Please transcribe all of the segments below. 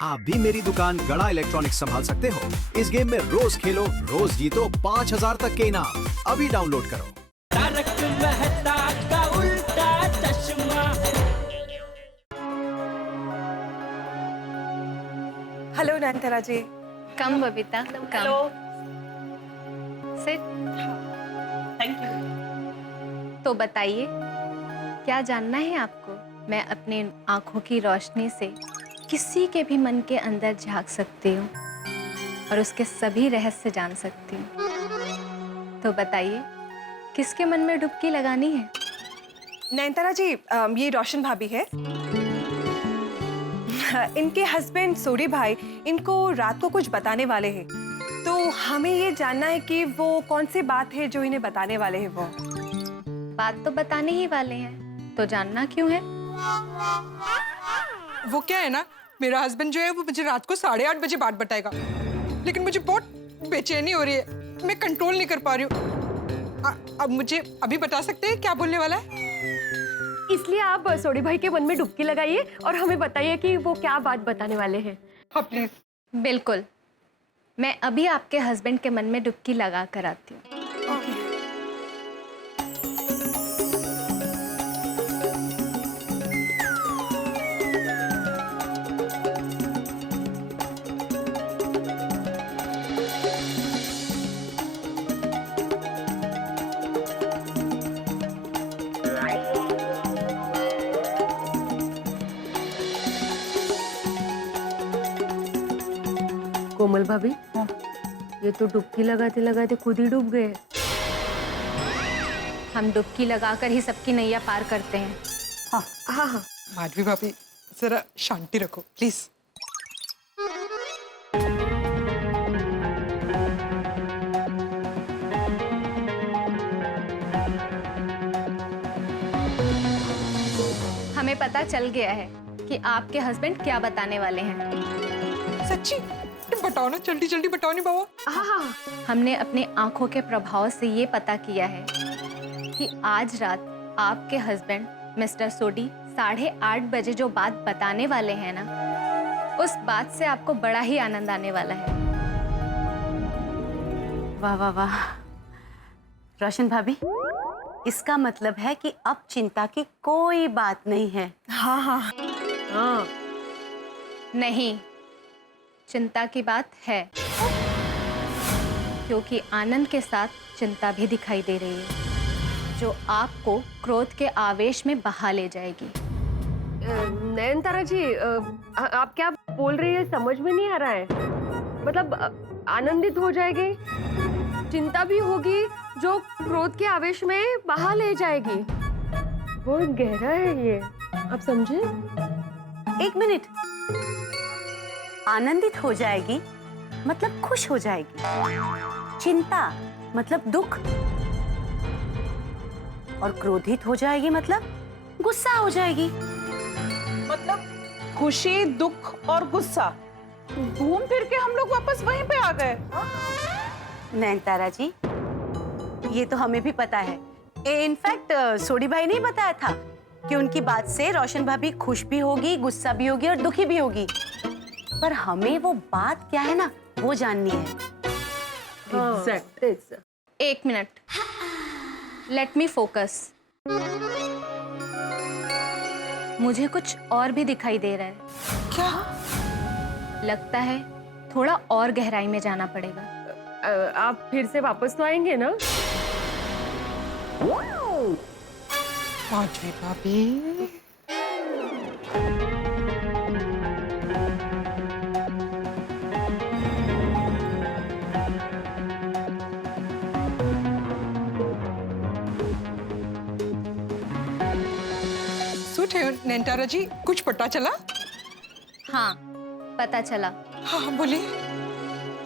आप भी मेरी दुकान गड़ा इलेक्ट्रॉनिक्स संभाल सकते हो। इस गेम में रोज खेलो, रोज जीतो 5000 तक के इनाम। अभी डाउनलोड करो। तारक मेहता का उल्टा चश्मा। Hello Nayantara ji. Come Babita, come. Sit. Thank you. तो बताइए, क्या जानना है आपको? मैं अपने आंखों की रोशनी से किसी के भी मन के अंदर झांक सकती हूँ और उसके सभी रहस्य जान सकती हूँ। तो बताइए, किसके मन में डुबकी लगानी है? नयनतारा जी, ये रोशन भाभी है। इनके हस्बैंड सूरी भाई इनको रात को कुछ बताने वाले हैं, तो हमें ये जानना है कि वो कौन सी बात है जो इन्हें बताने वाले हैं। वो बात तो बताने ही वाले हैं, तो जानना क्यों है? वो क्या है ना, मेरा हस्बैंड जो है वो मुझे रात को 8:30 बजे बात बताएगा, लेकिन मुझे बहुत बेचैनी हो रही है, मैं कंट्रोल नहीं कर पा रही हूँ। अब मुझे अभी बता सकते हैं क्या बोलने वाला है? इसलिए आप सोडी भाई के मन में डुबकी लगाइए और हमें बताइए कि वो क्या बात बताने वाले हैं। हाँ प्लीज। बिल्कुल, मैं अभी आपके हस्बैंड के मन में डुबकी लगा कर आती हूँ। कोमल भाभी, ये तो डुबकी लगाते लगाते खुद ही डूब गए। हम डुबकी लगाकर ही सबकी नैया पार करते हैं। हाँ हाँ। माधवी भाभी, जरा शांति रखो प्लीज। हमें पता चल गया है कि आपके हस्बैंड क्या बताने वाले हैं। सच्ची? बताओ ना, जल्दी जल्दी बताओ नहीं बाबा। हाँ हाँ। हमने अपने आंखों के प्रभाव से ये पता किया है कि आज रात आपके हस्बैंड मिस्टर सोडी 8:30 बजे जो बात बताने वाले हैं ना, उस बात से आपको बड़ा ही आनंद आने वाला है। वाह वाह वाह। रोशन भाभी, इसका मतलब है कि अब चिंता की कोई बात नहीं है। हाँ हाँ हाँ। नहीं, चिंता की बात है, क्योंकि आनंद के साथ चिंता भी दिखाई दे रही है, जो आपको क्रोध के आवेश में बहा ले जाएगी। नयनतारा जी, आप क्या बोल रही है समझ में नहीं आ रहा है। मतलब आनंदित हो जाएगी, चिंता भी होगी जो क्रोध के आवेश में बहा ले जाएगी। बहुत गहरा है ये, आप समझे? एक मिनट, आनंदित हो जाएगी मतलब खुश हो जाएगी, चिंता मतलब दुख, और क्रोधित हो जाएगी मतलब गुस्सा हो जाएगी। मतलब खुशी, दुख और गुस्सा, घूम फिर के हम लोग वापस वहीं पे आ गए। नयनतारा जी, ये तो हमें भी पता है। इनफैक्ट सोडी भाई ने बताया था कि उनकी बात से रोशन भाभी खुश भी होगी, गुस्सा भी होगी और दुखी भी होगी, पर हमें वो बात क्या है ना, वो जाननी है। एक मिनट, लेट मी फोकस। मुझे कुछ और भी दिखाई दे रहा है। क्या? लगता है थोड़ा और गहराई में जाना पड़ेगा। आप फिर से वापस तो आएंगे ना? माधवी भाभी, नयनतारा जी, कुछ पता चला? हाँ, पता चला। हाँ बोलिए।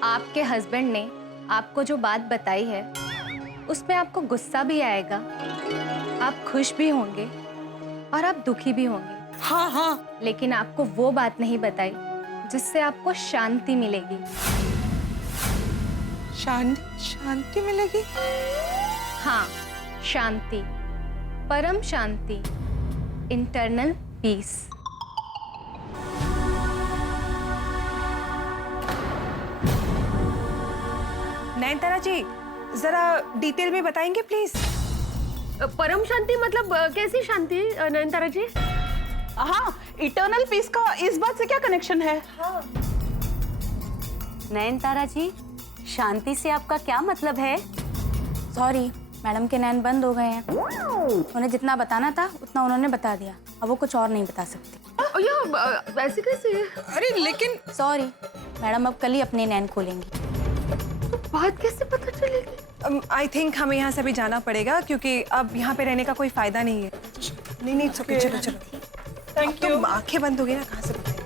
आपके हस्बैंड ने आपको जो बात बताई है, उसमें आपको गुस्सा भी आएगा, आप खुश भी होंगे और आप दुखी भी होंगे। हाँ हाँ। लेकिन आपको वो बात नहीं बताई जिससे आपको शांति मिलेगी। शांति मिलेगी? हाँ, शांति, परम शांति, इंटरनल पीस। नयनतारा जी जरा डिटेल में बताएंगे प्लीज। परम शांति मतलब कैसी शांति नयनतारा जी? हाँ, इटर्नल पीस का इस बात से क्या कनेक्शन है? नयनतारा जी, शांति से आपका क्या मतलब है? सॉरी, मैडम के नैन बंद हो गए हैं। उन्हें जितना बताना था उतना उन्होंने बता दिया, अब वो कुछ और नहीं बता सकती। ऐसे कैसे? अरे लेकिन सॉरी मैडम, अब कल ही अपने नैन खोलेंगी। तो बात कैसे पता चलेगी? आई थिंक हमें यहाँ से अभी जाना पड़ेगा क्योंकि अब यहाँ पे रहने का कोई फायदा नहीं है। नहीं नहीं चलो चलो चलो। थैंक अब यू। तो आंखें बंद हो गई ना, कहाँ से बताएं?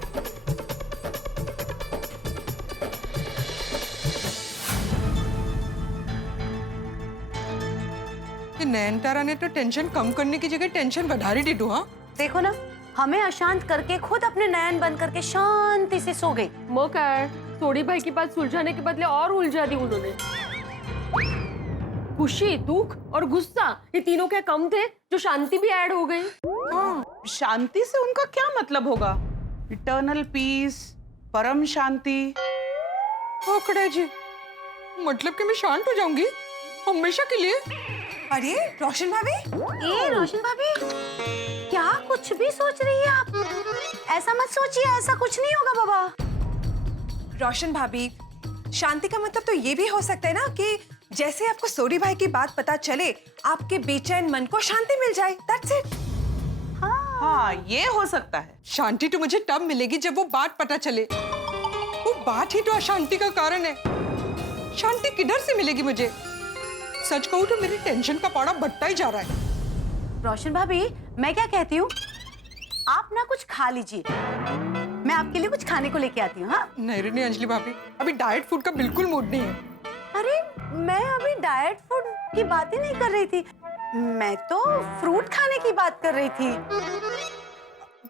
ये नयनतारा ने तो टेंशन कम करने की जगह टेंशन बढ़ा रही टीटू। हाँ, देखो ना, हमें अशांत करके खुद अपने नयन बंद करके शांति से सो गई। मौका है, सोडी भाई की बात सुलझाने के बदले और उलझा दी उन्होंने। खुशी, दुख और गुस्सा, ये तीनों क्या कम थे जो शांति भी ऐड हो गई? शांति से उनका क्या मतलब होगा? इटर्नल पीस, परम शांति। आंकड़ा जी, मतलब कि मैं शांत हो जाऊंगी हमेशा के लिए? अरे रोशन भाभी, ए रोशन भाभी, क्या कुछ भी सोच रही है आप? ऐसा मत सोचिए, ऐसा कुछ नहीं होगा बाबा। रोशन भाभी, शांति का मतलब तो ये भी हो सकता है ना कि जैसे आपको सोडी भाई की बात पता चले, आपके बेचैन मन को शांति मिल जाए। That's it. हाँ, ये हो सकता है। शांति तो मुझे तब मिलेगी जब वो बात पता चले। वो बात ही तो अशांति का कारण है। शांति किधर से मिलेगी मुझे? सच कहूँ तो मेरी टेंशन का पारा बढ़ता ही जा रहा है। रोशन भाभी, मैं क्या कहती हूँ, आप ना कुछ खा लीजिए, मैं आपके लिए कुछ खाने को लेके आती हूँ। हाँ नहीं अंजलि भाभी, अभी डाइट फूड का बिल्कुल मूड नहीं है। अरे मैं अभी डाइट फूड की बात ही नहीं कर रही थी, मैं तो फ्रूट खाने की बात कर रही थी।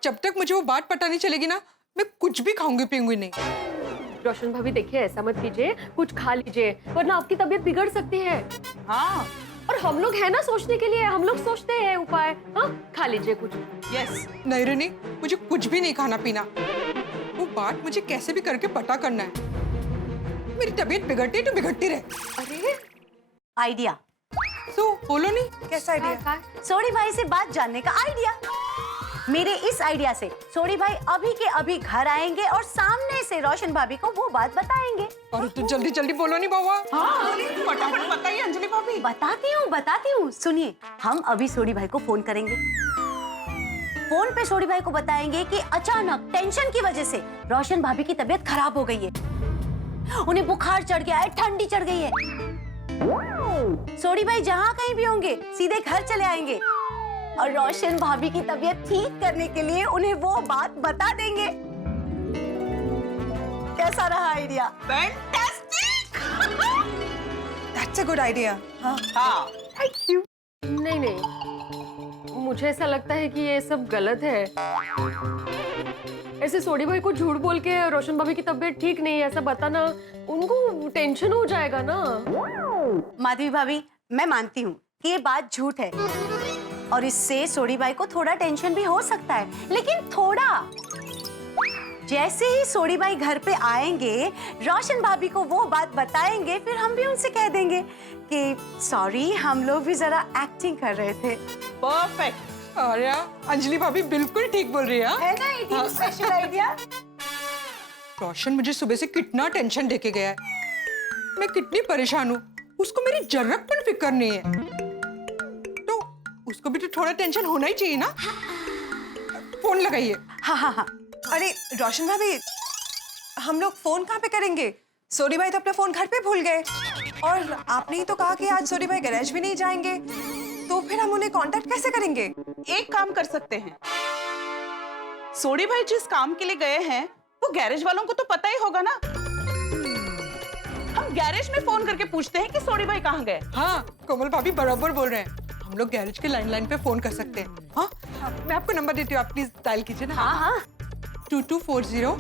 जब तक मुझे वो बात पता नहीं चलेगी ना, मैं कुछ भी खाऊंगी पीऊंगी नहीं। रोशन भाभी देखिए, ऐसा मत कीजिए, कुछ खा लीजिए वरना आपकी तबीयत बिगड़ सकती है। हाँ, और हम लोग है ना सोचने के लिए, हम लोग सोचते हैं उपाय। हाँ, खा लीजिए कुछ। यस। नहीं रेनी, मुझे कुछ भी नहीं खाना पीना। वो बात मुझे कैसे भी करके पता करना है। मेरी तबीयत बिगड़ती तो बिगड़ती रहे। अरे आइडिया। तो बोलो नहीं, कैसा आइडिया? सोडी भाई से बात जानने का आइडिया। मेरे इस आइडिया से सोडी भाई अभी के अभी घर आएंगे और सामने से रोशन भाभी को वो बात बताएंगे। और तू जल्दी जल्दी बोलो नहीं बाबा। हाँ, फटाफट बताइए अंजलि भाभी। बताती हूँ, सुनिए। हम अभी सोडी भाई को फोन करेंगे। फोन पे सोडी भाई को बताएंगे कि अचानक टेंशन की वजह से रोशन भाभी की तबीयत खराब हो गई है, उन्हें बुखार चढ़ गया है, ठंडी चढ़ गई है। सोडी भाई जहाँ कहीं भी होंगे सीधे घर चले आएंगे और रोशन भाभी की तबीयत ठीक करने के लिए उन्हें वो बात बता देंगे। कैसा रहा idea? Fantastic. That's a good idea. हाँ हाँ, नहीं नहीं, मुझे ऐसा लगता है कि ये सब गलत है। ऐसे सोडी भाई को झूठ बोल के रोशन भाभी की तबीयत ठीक नहीं है ऐसा बताना, उनको टेंशन हो जाएगा ना। माधवी भाभी, मैं मानती हूँ कि ये बात झूठ है और इससे सोडी भाई को थोड़ा टेंशन भी हो सकता है, लेकिन थोड़ा। जैसे ही सोडी भाई घर पे आएंगे, रोशन भाभी को वो बात बताएंगे, फिर हम भी उनसे कह देंगे कि सॉरी, हम लोग भी जरा एक्टिंग कर रहे थे। परफेक्ट। अरे अंजलि भाभी बिल्कुल ठीक बोल रही है। है ना ये स्पेशल आइडिया? रोशन मुझे सुबह से कितना टेंशन देके गया है, मैं कितनी परेशान हूँ, उसको मेरी जरूरत पर फिक्र नहीं है, तो उसको भी तो थोड़ा टेंशन होना ही चाहिए ना। फोन लगाइए। हाँ हाँ हाँ। अरे रोशन भाभी, हम लोग फोन कहाँ पे करेंगे? सोडी भाई तो अपना फोन घर पे भूल गए और आपने ही तो कहा कि आज सोडी भाई गैरेज भी नहीं जाएंगे, तो फिर हम उन्हें कांटेक्ट कैसे करेंगे? एक काम कर सकते हैं, सोडी भाई जिस काम के लिए गए हैं वो गैरेज वालों को तो पता ही होगा ना। हम गैरेज में फोन करके पूछते हैं कि सोडी भाई कहाँ गए। हाँ, कोमल भाभी बराबर बोल रहे हैं, हम लोग गैरेज के लाइन पे फोन कर सकते हैं। हाँ, मैं आपको नंबर देती हूँ, आप प्लीज डायल कीजिए ना। हाँ हाँ। 2240।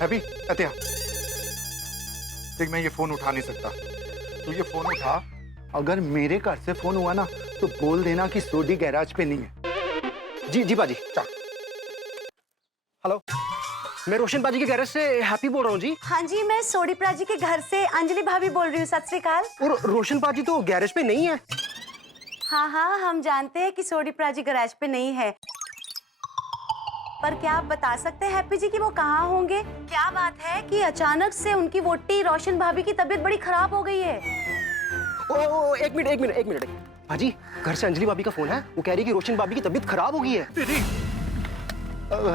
हैप्पी अतिया, देख मैं ये फोन उठा नहीं सकता, तो ये फोन उठा। अगर मेरे घर से फोन हुआ ना तो बोल देना कि सोडी गैराज पे नहीं है। जी जी बाजी। हेलो, मैं रोशन बाजी के गैरेज से हैप्पी बोल रहा हूँ जी। हाँ जी, मैं सोडी प्राजी के घर से अंजलि भाभी बोल रही हूँ। सत श्री अकाल। और रोशन बाजी तो गैरेज पे नहीं है। हाँ हाँ, हम जानते हैं कि सोडी प्राजी गैराज पे नहीं है, पर क्या आप बता सकते हैं हैप्पी जी कि वो कहाँ होंगे? क्या बात है कि अचानक से उनकी वोटी रोशन भाभी की तबीयत बड़ी खराब हो गई है। ओ एक मिनट बाजी, घर से अंजलि भाभी का फोन है, वो कह रही है कि रोशन भाभी की तबीयत खराब हो गई है।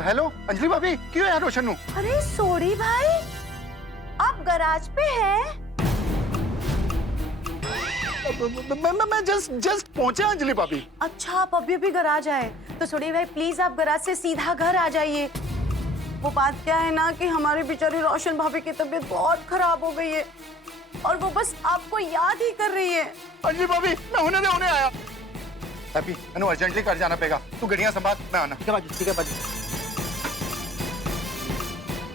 हेलो अंजलि भाभी, क्यों है रोशन नु? अरे सोडी भाई, आप गैराज पे हैं? मैं जस्ट पहुंचा अंजलि भाभी। अच्छा, आप अभी भी गैराज आए तो सोडी भाई प्लीज आप गैराज से सीधा घर आ जाइए। वो बात क्या है ना कि हमारे बेचारी रोशन भाभी की तबीयत बहुत खराब हो गई है और वो बस आपको याद ही कर रही है। अंजलि भाभी, मैं होने आया। हैप्पी, मैंने अर्जेंटली कर जाना पड़ेगा, तू गड़ियां संभाल, मैं आना। ठीक है बाजी।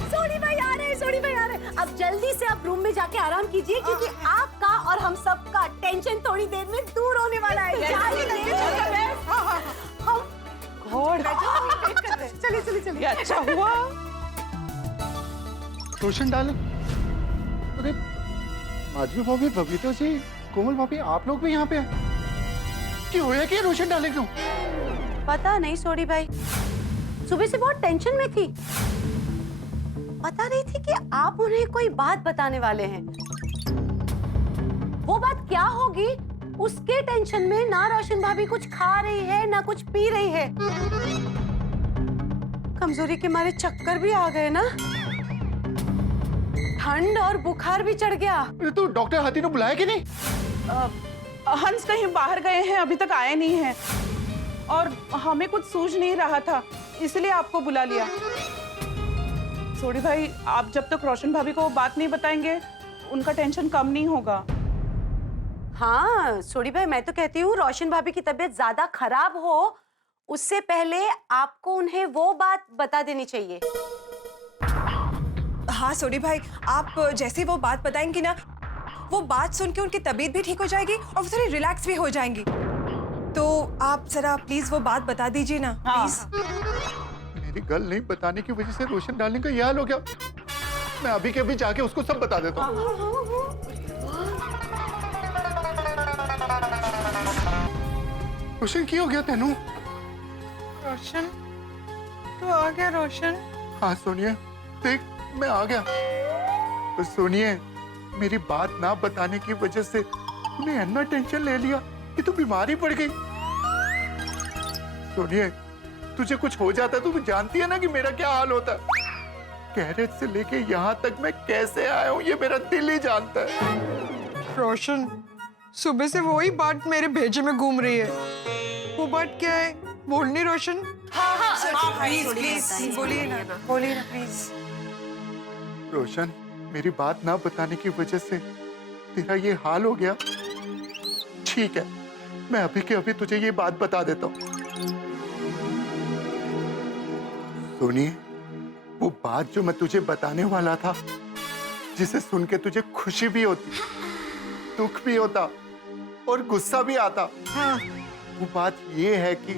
सोडी भाई आ रहे हैं, सोडी भाई आ रहे हैं। अब जल्दी से आप रूम में जाके आराम कीजिए क्योंकि आपका और हम सबका टेंशन थोड़ी देर में दूर होने वाला है। चलिए। ये अच्छा हुआ। रोशन डाल। अरे माधवी भाभी, बबीता जी, कोमल भाभी, आप लोग भी यहाँ पे हैं? क्यों होया कि रोशन डाले क्यों? पता नहीं सोडी भाई, सुबह से बहुत टेंशन में थी। पता नहीं थी कि आप उन्हें कोई बात बताने वाले हैं। वो बात क्या होगी उसके टेंशन में ना रोशन भाभी कुछ खा रही है ना कुछ पी रही है। कमजोरी के मारे चक्कर भी आ गए ना, ठंड और बुखार भी चढ़ गया। तो डॉक्टर हाथी ने बुलाया कि नहीं? हंस कहीं बाहर गए हैं, अभी तक आए नहीं हैं और हमें कुछ सूझ नहीं रहा था, इसलिए आपको बुला लिया। सोडी भाई, आप जब तक रोशन भाभी को बात नहीं बताएंगे उनका टेंशन कम नहीं होगा। हाँ सोडी भाई, मैं तो कहती हूँ रोशन भाभी की तबीयत ज्यादा खराब हो उससे पहले आपको उन्हें वो बात बता देनी चाहिए। हाँ सोडी भाई, आप जैसे वो बात बताएंगी ना, वो बात सुन के उनकी तबीयत भी ठीक हो जाएगी और वो थोड़ी रिलैक्स भी हो जाएंगी। तो आप जरा प्लीज वो बात बता दीजिए ना। प्लीज। मेरी गल नहीं बताने की वजह से रोशन डालने का यह हाल हो गया। मैं अभी के अभी जाके उसको सब बता देता हूँ। रोशन की हो गया तेनू? रोशन तो आ गया। रोशन हाँ सोनिए, देख मैं आ गया। तो सोनिए, मेरी बात ना बताने की वजह से तूने इतना टेंशन ले लिया कि तू बीमार ही पड़ गई। सोनिए, तुझे कुछ हो जाता तो तू जानती है ना कि मेरा क्या हाल होता। गैरेज से लेके यहाँ तक मैं कैसे आया हूँ ये मेरा दिल ही जानता है। रोशन, सुबह से वही बात मेरे भेजे में घूम रही है। वो बात क्या है? बोलनी रोशन। प्लीज बोलिए ना प्लीज। रोशन, मेरी बात ना बताने की वजह से तेरा ये हाल हो गया। ठीक है, मैं अभी के अभी तुझे ये बात बता देता हूँ। सुनिए, वो बात जो मैं तुझे बताने वाला था, जिसे सुन के तुझे खुशी भी होती, दुख भी होता और गुस्सा भी आता। हाँ। वो बात ये है कि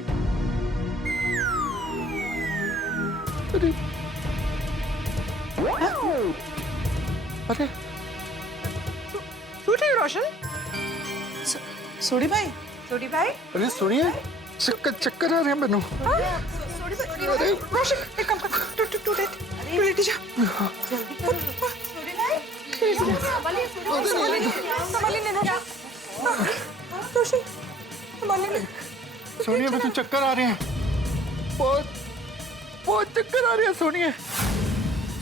अरे तू ठीक रोशन? सोडी भाई, अरे सुनिए, चक्कर आ रहे हैं मैनू। अरे रोशन, एक काम कर, तू लेट जा। सोनिए, मुझे चक्कर आ रहे हैं, बहुत चक्कर आ रहे हैं। सोनिए,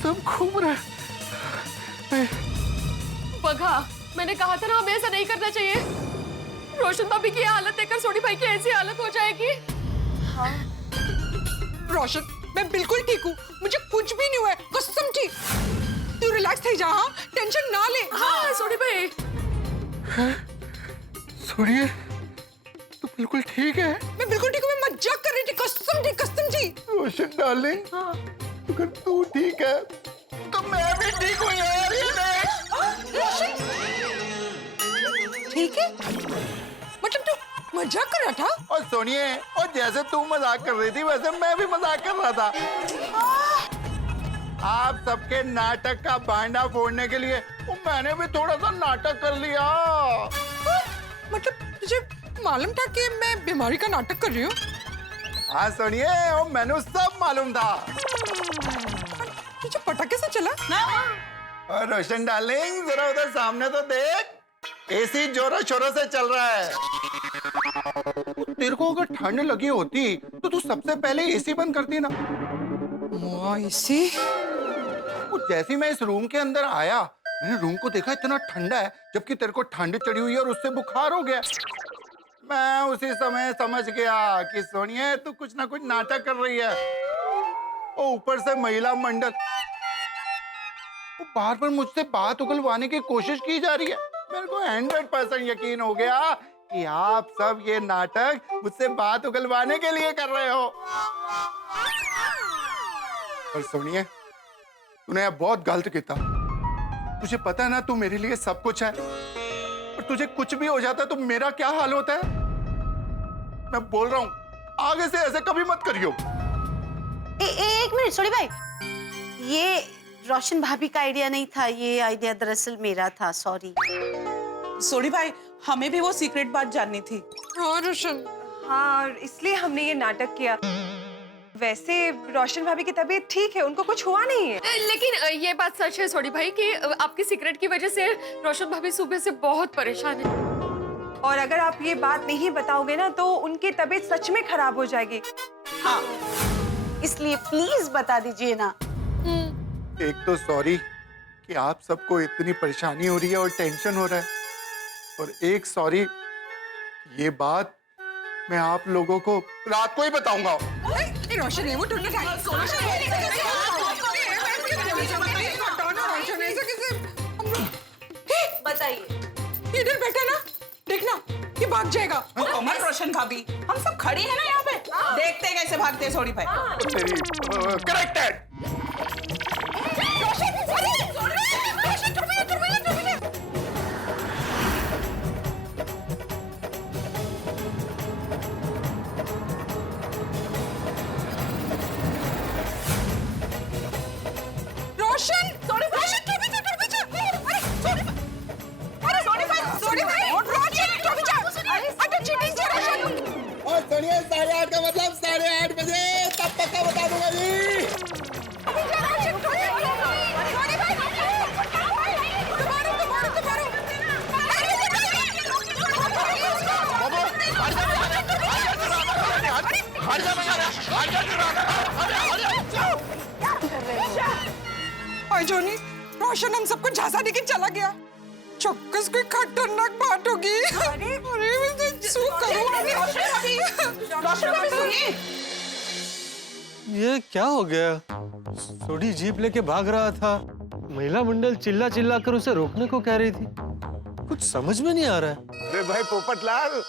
सब घूम रहा है। बघा, मैंने कहा था ना हमें ऐसा नहीं करना चाहिए। रोशन भाभी की हालत देखकर सोडी भाई की ऐसी हालत हो जाएगी। हाँ रोशन, मैं बिल्कुल ठीक हूँ, मुझे कुछ भी नहीं हुआ है, कसम ठीक। तू रिलैक्स थी जा, हाँ, टेंशन ना ले। हाँ सोडी भाई। सोनिए, तू बिल्कुल ठीक है? मैं बिल्कुल ठीक हूँ, मैं मजाक कर रही थी, कसम जी। रोशन डार्लिंग, अगर तू ठीक है तो मैं भी ठीक हूँ यार। ये देख। रोशन ठीक है? मजाक कर रहा था? और सुनिए, और जैसे तू मजाक कर रही थी वैसे मैं भी मजाक कर रहा था। आप सबके नाटक का भांडा फोड़ने के लिए मैंने भी थोड़ा सा नाटक कर लिया। मतलब तुझे मालूम था कि मैं बीमारी का नाटक कर रही हूँ? हाँ सुनिए, वो मैंने सब मालूम था। तुझे पता कैसे चला? और रोशन डार्लिंग, जरा उधर सामने तो देख, एसी जोरों शोरों से चल रहा है। तेरे को अगर ठंड लगी होती तो तू सबसे पहले एसी बंद करती ना। एसी? जैसे ही मैं इस रूम के अंदर आया, मैंने रूम को देखा, इतना ठंडा है, जबकि तेरे को ठंड चढ़ी हुई है और उससे बुखार हो गया। मैं उसी समय समझ गया कि सोनिया तू कुछ ना कुछ नाटक कर रही है। और ऊपर से महिला मंडल वो बार बार मुझसे बात उगलवाने की कोशिश की जा रही है। मेरे को 100% यकीन हो गया कि आप सब ये नाटक मुझसे बात उगलवाने के लिए कर रहे हो। और सुनिए, तूने अब बहुत गलत किया। तुझे पता है ना, तू मेरे लिए सब कुछ है, और तुझे कुछ भी हो जाता है तो मेरा क्या हाल होता है। मैं बोल रहा हूं, आगे से ऐसे कभी मत करियो। एक मिनट सोनी भाई, ये रोशन भाभी का आइडिया नहीं था, ये आइडिया दरअसल मेरा था। सॉरी सोनी भाई, हमें भी वो सीक्रेट बात जाननी थी। हाँ रोशन। हाँ, और इसलिए हमने ये नाटक किया। वैसे रोशन भाभी की तबीयत ठीक है, उनको कुछ हुआ नहीं है। लेकिन ये बात सच है सोनी भाई कि आपकी सीक्रेट की वजह से रोशन भाभी सुबह से बहुत परेशान है। और अगर आप ये बात नहीं बताओगे ना तो उनकी तबीयत सच में खराब हो जाएगी। हाँ, इसलिए प्लीज बता दीजिए ना। एक तो सॉरी कि आप सबको इतनी परेशानी हो रही है और टेंशन हो रहा है, और एक सॉरी, ये बात मैं आप लोगों को रात को ही बताऊंगा। रोशन है वो बताइए। इधर बैठा ना, देखना ये भाग जाएगा। कमर रोशन भाभी, हम सब खड़ी है ना यहाँ पे, देखते हैं कैसे भागते हैं सोनी भाई। करेक्टेड। और सुनिए, 8:30 का मतलब 8:30 बजे, तब पक्का बता दूंगा जी। जोनी, रोशन हम सबको झांसा देके चला गया। चौक्कस कोई खतरनाक बात होगी। अरे ये क्या हो गया? सोडी जीप लेके भाग रहा था, महिला मंडल चिल्ला चिल्ला कर उसे रोकने को कह रही थी। कुछ समझ में नहीं आ रहा है। अरे भाई पोपटलाल,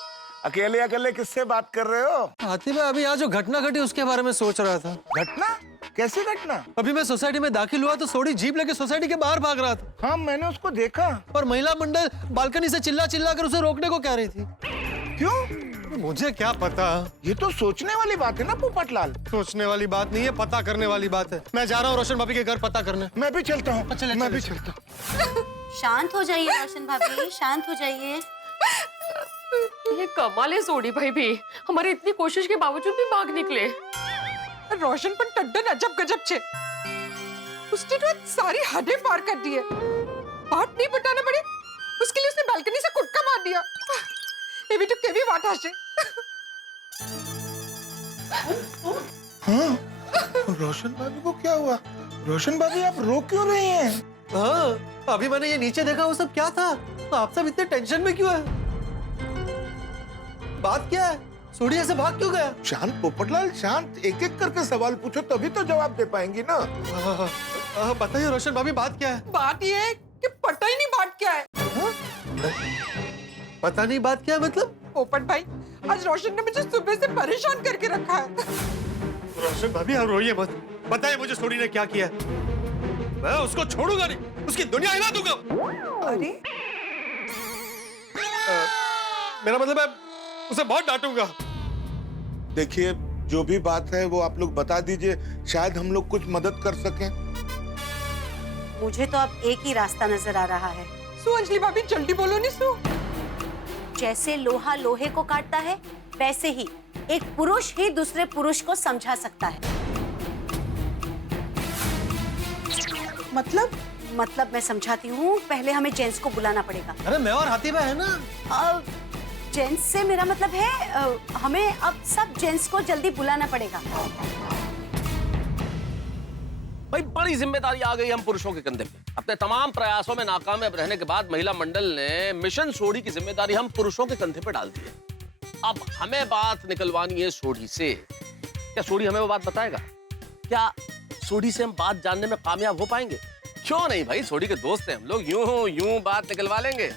अकेले अकेले किससे बात कर रहे हो? आती मैं अभी आज जो घटना घटी उसके बारे में सोच रहा था। घटना? कैसी घटना? अभी मैं सोसाइटी में दाखिल हुआ तो सोडी जीप लेके सोसाइटी के बाहर भाग रहा था। हाँ, मैंने उसको देखा। और महिला मंडल बालकनी से चिल्ला चिल्ला कर उसे रोकने को कह रही थी। क्यों? मुझे क्या पता। ये तो सोचने वाली बात है ना पोपटलाल। सोचने वाली बात नहीं है, पता करने वाली बात है। मैं जा रहा हूँ रोशन भाभी के घर पता करने। मैं भी चलता हूँ। मैं भी चलता हूँ। शांत हो जाइए रोशन भाभी, शांत हो जाइए। ये कमाल है सोनी भाई भी, हमारी इतनी कोशिश के बावजूद भी भाग निकले। रोशन पर टड्डन अजब गजब छे। उसने तो सारी हदें पार कर दी है। बात नहीं बताना पड़ी, उसके लिए उसने बालकनी से कुटका मार दिया। ये भी तो केवी बात है। हाँ, रोशन भाभी को क्या हुआ? रोशन भाभी, आप रो क्यों रही हैं? हाँ, अभी मैंने ये नीचे देखा, वो सब क्या था? आप सब इतने टेंशन में क्यों है? बात क्या है? सोडी ऐसे भाग क्यों गया? शांत पोपटलाल, शांत। एक एक करके सवाल पूछो तभी तो जवाब दे पाएंगी ना। बताइए रोशन भाभी, बात क्या है? बात ये है कि पता ही नहीं बात क्या है। पता नहीं बात क्या है मतलब? पोपट भाई, आज रोशन ने मुझे सुबह से परेशान करके रखा है। रोशन भाभी, आप रोइए मत। बताइए मुझे सोडी ने क्या किया? मैं उसको छोड़ूंगा नहीं, उसकी दुनिया हिला दूंगा। अरे मेरा मतलब है उसे बहुत डांटूंगा। देखिए, जो भी बात है वो आप लोग बता दीजिए, शायद हम लोग कुछ मदद कर सकें। मुझे तो अब एक ही रास्ता नजर आ रहा है। सु अंजलि भाभी जल्दी बोलो नहीं सु। जैसे लोहा लोहे को काटता है, वैसे ही एक पुरुष ही दूसरे पुरुष को समझा सकता है। मतलब मैं समझाती हूँ, पहले हमें जेंट्स को बुलाना पड़ेगा। अरे मैं और हाथी भाई है ना। जेंट्स से मेरा मतलब है हमें अब सब जेंट्स को जल्दी बुलाना पड़ेगा। भाई बड़ी जिम्मेदारी आ गई हम पुरुषों के कंधे पे। अपने तमाम प्रयासों में नाकामयाब रहने के बाद महिला मंडल ने मिशन सोढ़ी की जिम्मेदारी हम पुरुषों के कंधे पे डाल दी है। अब हमें बात निकलवानी है सोढ़ी से। क्या सोढ़ी हमें वो बात बताएगा? क्या सोढ़ी से हम बात जानने में कामयाब हो पाएंगे? क्यों नहीं भाई, सोढ़ी के दोस्त हैं हम लोग, यूं बात निकलवा लेंगे।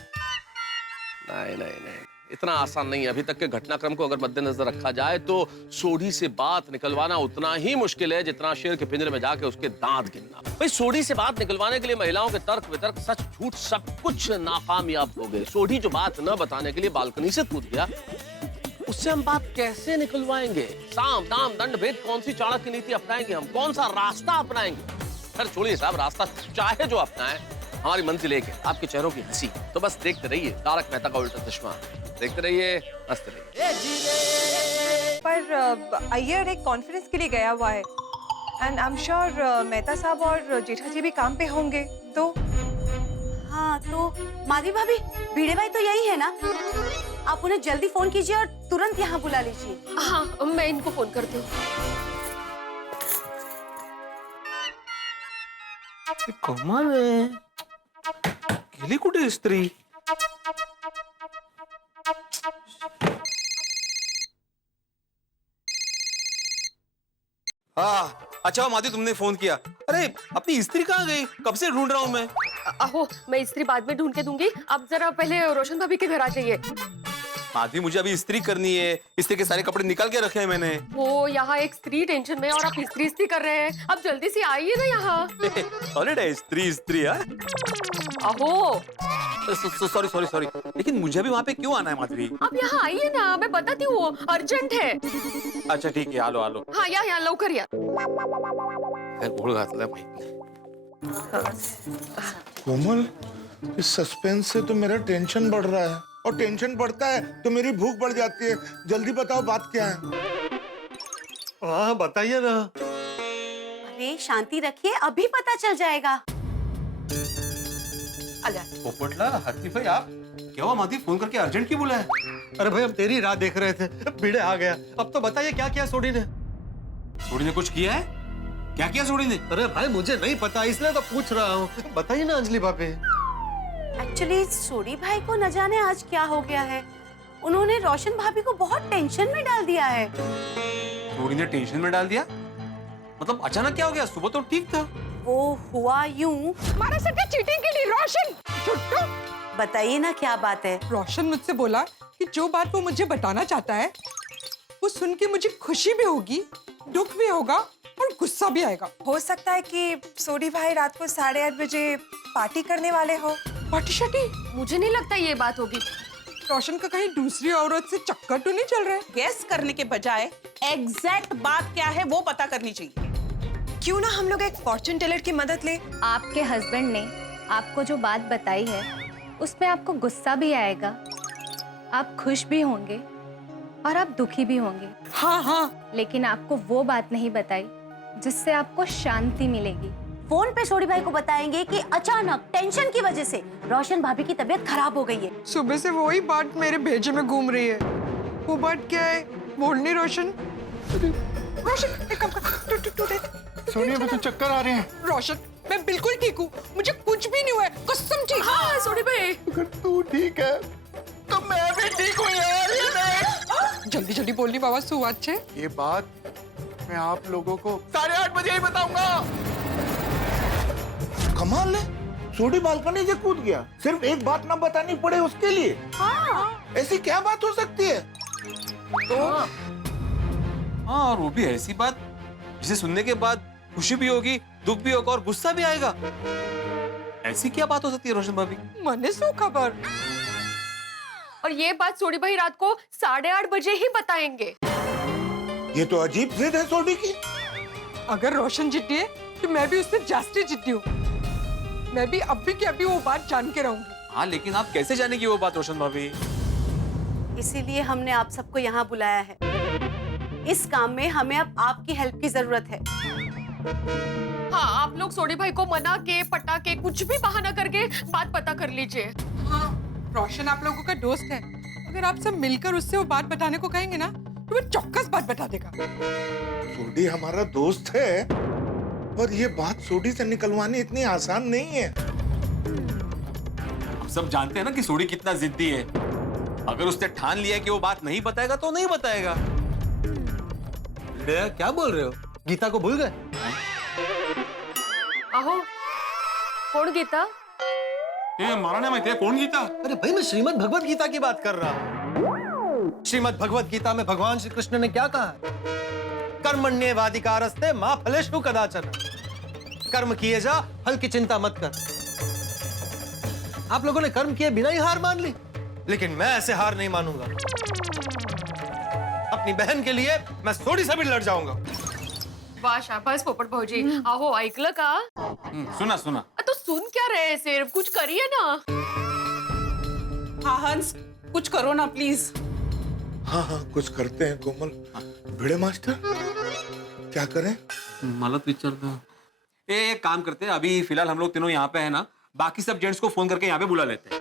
नहीं, इतना आसान नहीं है। अभी तक के घटनाक्रम को अगर मद्देनजर रखा जाए तो सोढ़ी से बात निकलवाना उतना ही मुश्किल है जितना शेर के पिंजरे में जाके उसके दांत गिनना। भाई सोढ़ी से बात निकलवाने के लिए महिलाओं के तर्क वितर्क, सच झूठ सब कुछ नाकामयाब हो गए। सोढ़ी जो बात न बताने के लिए बालकनी से कूद गया, उससे हम बात कैसे निकलवाएंगे? साम दाम दंड भेद कौन सी चाणक्य नीति अपनाएंगे हम? कौन सा रास्ता अपनाएंगे? खैर छोड़िए साहब, रास्ता चाहे जो अपनाएं, हमारी मंजिल एक है, आपके चेहरों की हंसी। तो बस देखते रहिए तारक मेहता का उल्टा चश्मा, देखते रहिए, हंसते रहिए। पर अय्यर एक कॉन्फ्रेंस के लिए गया हुआ है and I am sure Mehta साहब और जेठा जी भी काम पे होंगे। तो हाँ, तो माधवी भाभी, भिड़े भाई तो यही है ना? आप उन्हें जल्दी फोन कीजिए और तुरंत यहाँ बुला लीजिए। हाँ, मैं इनको फोन करती हूँ। कमाल आहे. गेली कुठे स्त्री? हाँ, अच्छा माधवी, तुमने फोन किया। अरे अपनी स्त्री कहाँ गई? कब से ढूंढ रहा हूँ मैं। आहो, मैं स्त्री बाद में ढूंढ के दूंगी, आप जरा पहले रोशन भाभी के घर आ जाइए। माधवी, मुझे अभी स्त्री करनी है। स्त्री के सारे कपड़े निकाल के रखे हैं मैंने। वो यहाँ एक स्त्री टेंशन में और आप स्त्री कर रहे हैं। अब जल्दी से आइए ना यहाँ। सॉलिड है, स्त्री हाँ? आहो, सॉरी, लेकिन मुझे भी वहाँ पे क्यों आना है माधवी? आप यहाँ आइए ना, मैं बताती हूँ, अर्जेंट है। अच्छा ठीक है, आलो। हाँ, यहाँ लवकर या। घोळ घातला माहित कोमल, इस सस्पेंस से तो मेरा टेंशन बढ़ रहा है, और टेंशन बढ़ता है तो मेरी भूख बढ़ जाती है। जल्दी बताओ बात क्या है। हाँ बताइए ना। अरे शांति रखिए, अभी पता चल जाएगा। पोपटला, हाथी भाई, आप क्या हुआ? माधवी फोन करके अर्जेंट क्यों बुलाया? अरे भाई, हम तेरी राह देख रहे थे, भिड़े आ गया। अब तो बताइए क्या किया सोढ़ी ने? सोढ़ी ने कुछ किया है? क्या किया सोढ़ी ने? अरे भाई मुझे नहीं पता, इसलिए तो पूछ रहा हूँ। बताइए ना अंजलि भाभी। एक्चुअली सोढ़ी भाई को न जाने आज क्या हो गया है, उन्होंने रोशन भाभी को बहुत टेंशन में डाल दिया है। सोढ़ी ने टेंशन में डाल दिया? मतलब अचानक क्या हो गया? सुबह तो ठीक था। वो हुआ यूं, हमारे साथ चीटिंग के लिए रोशन छुट्टू। बताइए ना क्या बात है। रोशन मुझसे बोला कि जो बात वो मुझे बताना चाहता है वो सुन के मुझे खुशी भी होगी, दुख भी होगा और गुस्सा भी आएगा। हो सकता है कि सोढ़ी भाई रात को 8:30 बजे पार्टी करने वाले हो। पार्टी शार्टी? मुझे नहीं लगता ये बात होगी। रोशन का कहीं दूसरी औरत से चक्कर तो नहीं चल रहा है? गेस करने के बजाय एग्जैक्ट बात क्या है वो पता करनी चाहिए। क्यों ना हम लोग एक फॉर्चून टेलर की मदद ले? आपके हस्बैंड ने आपको जो बात बताई है उसमें आपको गुस्सा भी आएगा, आप खुश भी होंगे और आप दुखी भी होंगे। हाँ। लेकिन आपको वो बात नहीं बताई जिससे आपको शांति मिलेगी। फोन पे सोढ़ी भाई को बताएंगे कि अचानक टेंशन की वजह से रोशन भाभी की तबीयत खराब हो गई है। सुबह से वही बात मेरे भेजे में घूम रही है। वो बात क्या है? बोलनी रोशन। रोशन एक काम कर, सोनिया, मुझे चक्कर आ रहे हैं। रोशन, मैं बिल्कुल ठीक हूँ, मुझे कुछ भी नहीं हुआ है, कसम ठीक। हाँ सोढ़ी भाई, अगर तू ठीक है तो मैं भी ठीक हूँ यार। जल्दी बोलनी बाबा, सु अच्छे। ये बात मैं आप लोगों को 8:30 बजे ही बताऊंगा। कमाल है, सोढ़ी बालकनी से कूद गया, सिर्फ एक बात ना बतानी पड़े उसके लिए। हाँ। ऐसी क्या बात हो सकती है? तो हाँ, और वो भी ऐसी बात जिसे सुनने के बाद खुशी भी होगी, दुख भी होगा और गुस्सा भी आएगा। ऐसी क्या बात हो सकती है रोशन भाभी? मने सो खबर। और ये बात सोडी भाई रात को 8:30 बजे ही बताएंगे। ये तो अजीब जिद है सोडी की। अगर रोशन जिद्दी है तो मैं भी उससे जास्ती जिद्दी हूँ। मैं भी अभी की अभी वो बात जान के रहूंगी। हाँ, लेकिन आप कैसे जानेगी वो बात रोशन भाभी? इसीलिए हमने आप सबको यहाँ बुलाया है। इस काम में हमें अब आपकी हेल्प की जरूरत है। हाँ, आप लोग सोडी भाई को मना के पटा के कुछ भी बहाना करके बात पता कर लीजिए। हाँ, रोशन आप लोगों का दोस्त है। अगर आप सब मिलकर उससे वो बात बताने को कहेंगे ना तो वो चौक्कस बात बता देगा। सोडी हमारा दोस्त है, पर ये बात सोडी से निकलवानी इतनी आसान नहीं है। हम सब जानते हैं ना कि सोडी कितना जिद्दी है। अगर उसने ठान लिया कि वो बात नहीं बताएगा तो नहीं बताएगा। क्या बोल रहे हो? गीता को भूल गए? आहो, कौन गीता? मारा नहीं माहिती है कौन गीता? अरे भाई, मैं श्रीमद् भगवत गीता की बात कर रहा हूँ। श्रीमद् भगवत गीता में भगवान श्री कृष्ण ने क्या कहा है? कर्मण्येवाधिकारस्ते मा फलेषु कदाचन। कर्म किए जा, फल की चिंता मत कर। आप लोगों ने कर्म किए बिना ही हार मान ली, लेकिन मैं ऐसे हार नहीं मानूंगा। अपनी बहन के लिए मैं सोडी से भी लड़ जाऊंगा। वाह, शाबाश पोपट भाऊजी। आहो, ऐकलं का? सुना सुना। तो सुन क्या रहे, सिर्फ कुछ करिए ना। हाँ हंस, कुछ करो ना प्लीज। हाँ हाँ, कुछ करते हैं कोमल। भिड़े मास्टर, क्या करें? मला तो विचारता। एक काम करते हैं, अभी फिलहाल हम लोग तीनों यहाँ पे है ना, बाकी सब जेंट्स को फोन करके यहाँ पे बुला लेते हैं।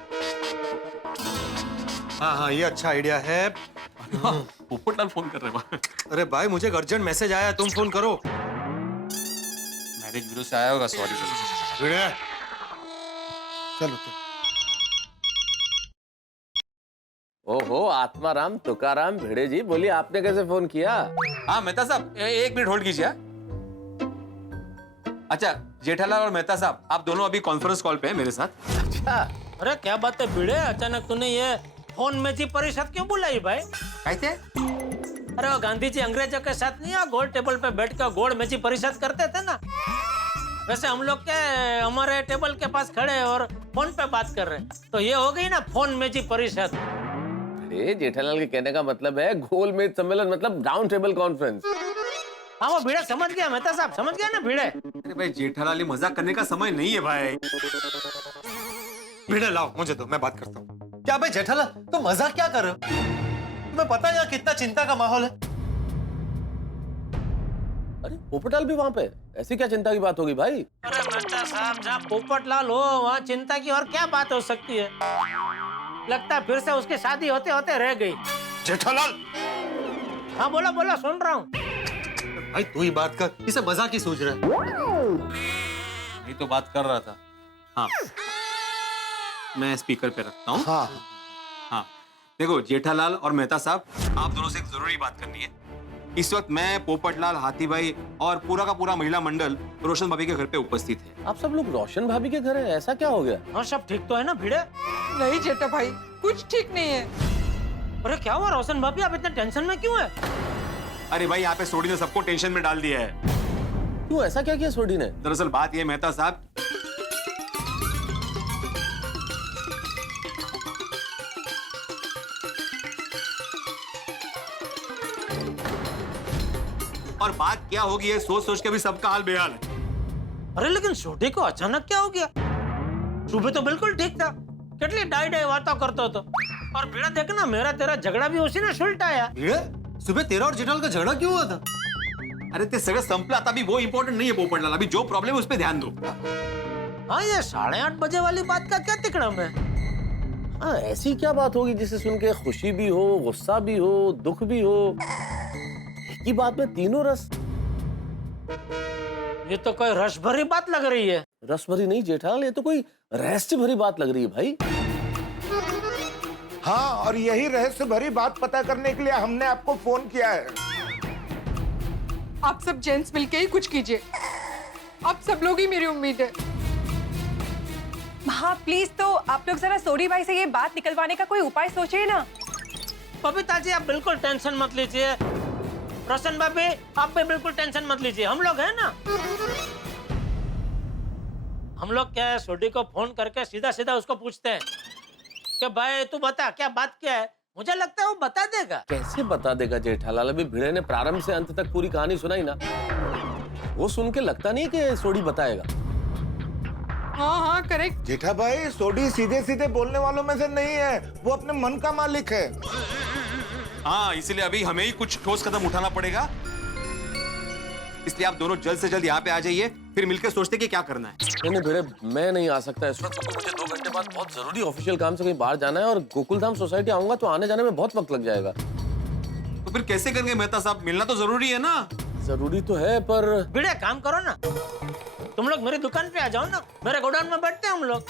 हाँ हाँ, ये अच्छा आइडिया है। पोपटलाल फोन कर रहे हैं। अरे भाई, मुझे एक अर्जेंट मैसेज आया, तुम फोन करो। मैरिज ब्यूरो से आया होगा, सॉरी। चलो चलो। ओहो, आत्माराम तुकाराम भिड़े जी, बोलिए आपने कैसे फोन किया? हाँ मेहता साहब, एक मिनट होल्ड कीजिए। अच्छा, जेठालाल और मेहता साहब, आप दोनों अभी कॉन्फ्रेंस कॉल पे हैं मेरे साथ। अच्छा, अरे क्या बात है भिड़े, अचानक तूने ये फोन में जी परिषद क्यों बुलाई भाई? कैसे? अरे वो गांधी जी अंग्रेजों के साथ नहीं गोल टेबल पे बैठ कर गोल मेजी परिषद करते थे ना, वैसे हम लोग के हमारे टेबल के पास खड़े और फोन पे बात कर रहे हैं, तो ये हो गई ना फोन मेजी परिषद। अरे जेठालाल के कहने का मतलब है गोल मेज सम्मेलन, मतलब राउंड टेबल कॉन्फ्रेंस। हाँ, वो भिड़े समझ गया, मेहता साहब समझ गया ना भिड़े। अरे भाई, जेठालाल, ये मजाक करने का समय नहीं है भाई। भिड़े लाओ, मुझे दो, मैं बात करता हूँ। क्या भाई जेठालाल, तो मजाक क्या कर रहे हो? तुम्हें पता है यहाँ कितना चिंता का माहौल है। अरे पोपटलाल भी वहाँ पे, ऐसी क्या चिंता की बात होगी भाई? अरे मेहता साहब, जहाँ पोपटलाल हो वहाँ चिंता की और क्या बात हो सकती है? लगता है फिर से उसकी शादी होते होते रह गई। जेठालाल! हाँ बोला बोला, सुन रहा हूँ। भाई तू ही बात कर, इसे मजाक ही सोच रहा है। ये तो बात कर रहा था। हाँ, मैं स्पीकर पे रखता हूँ। हाँ हाँ, देखो जेठालाल और मेहता साहब, आप दोनों से एक जरूरी बात करनी है। इस वक्त मैं, पोपटलाल, हाथी भाई और पूरा का पूरा महिला मंडल रोशन भाभी के घर पे उपस्थित है। आप सब लोग रोशन भाभी के घर है, ऐसा क्या हो गया? हाँ, सब ठीक तो है ना भिड़े? नहीं जेठा भाई, कुछ ठीक नहीं है। अरे क्या हुआ रोशन भाभी, आप इतने टेंशन में क्यों है? अरे भाई, यहाँ पे सोडी ने सबको टेंशन में डाल दिया है। क्यों, ऐसा क्या किया सोडी ने? दरअसल बात ये मेहता साहब, और बात क्या होगी ये सोच सोच के भी सबका हाल बेहाल है। अरे लेकिन सोडी को अचानक क्या हो गया? सुबह तो बिल्कुल ठीक था, कितनी डाई डाई बातें करते तो, और भिड़ा देखना मेरा तेरा झगड़ा भी उसी ने सुलटाया। भिड़े, सुबह तेरा और जेठालाल का झगड़ा क्यों हुआ था? अरे ते सगळं संपला, आता अभी वो इम्पोर्टेंट नहीं है पोपटलाल, अभी जो प्रॉब्लम है उस पे ध्यान दो। हाँ, ये 8:30 बजे वाली बात का क्या तिकड़म है? हाँ, ऐसी क्या बात होगी जिसे सुन के खुशी भी हो, गुस्सा भी हो, दुख भी हो, एक ही बात में तीनों रस? ये तो कोई रस भरी बात लग रही है। रस भरी नहीं जेठालाल, ये तो कोई रहस्य भरी बात लग रही है भाई। हाँ, और यही रहस्य भरी बात पता करने के लिए हमने आपको फोन किया है। आप सब जेंट्स मिलके ही कुछ कीजिए, आप सब लोग ही मेरी उम्मीद है। हाँ प्लीज, तो आप लोग जरा सोडी भाई से ये बात निकलवाने का कोई उपाय सोचिए ना। बबीता जी, आप बिल्कुल टेंशन मत लीजिए। रोशन भाभी, आप भी बिल्कुल टेंशन मत लीजिए, हम लोग हैं ना। हम लोग क्या है, सोडी को फोन करके सीधा सीधा उसको पूछते हैं कि भाई तू बता क्या बात क्या है। मुझे लगता है वो बता देगा। कैसे बता देगा जेठालाल? अभी भिड़े ने प्रारंभ से अंत तक पूरी कहानी सुनाई ना, वो सुन के लगता नहीं कि सोडी बताएगा। हाँ हाँ करेक्ट। जेठा भाई, सोडी सीधे सीधे बोलने वालों में से नहीं है, वो अपने मन का मालिक है। हाँ, इसलिए अभी हमें ही कुछ ठोस कदम उठाना पड़ेगा। इसलिए आप दोनों जल्द से जल्द यहाँ पे आ जाइए, फिर मिलकर सोचते कि क्या करना है। नहीं भिड़े, मैं नहीं आ सकता इस वक्त, क्योंकि मुझे 2 घंटे बाद बहुत जरूरी ऑफिशियल काम से कहीं बाहर जाना है और गोकुलधाम सोसाइटी आऊंगा तो आने जाने में बहुत वक्त लग जाएगा। तो फिर कैसे करेंगे मेहता साहब? मिलना तो जरूरी है ना। जरूरी तो है पर भिड़े काम करो ना, तुम लोग मेरी दुकान पे आ जाओ ना, मेरे गोडाउन में बैठते हैं हम लोग।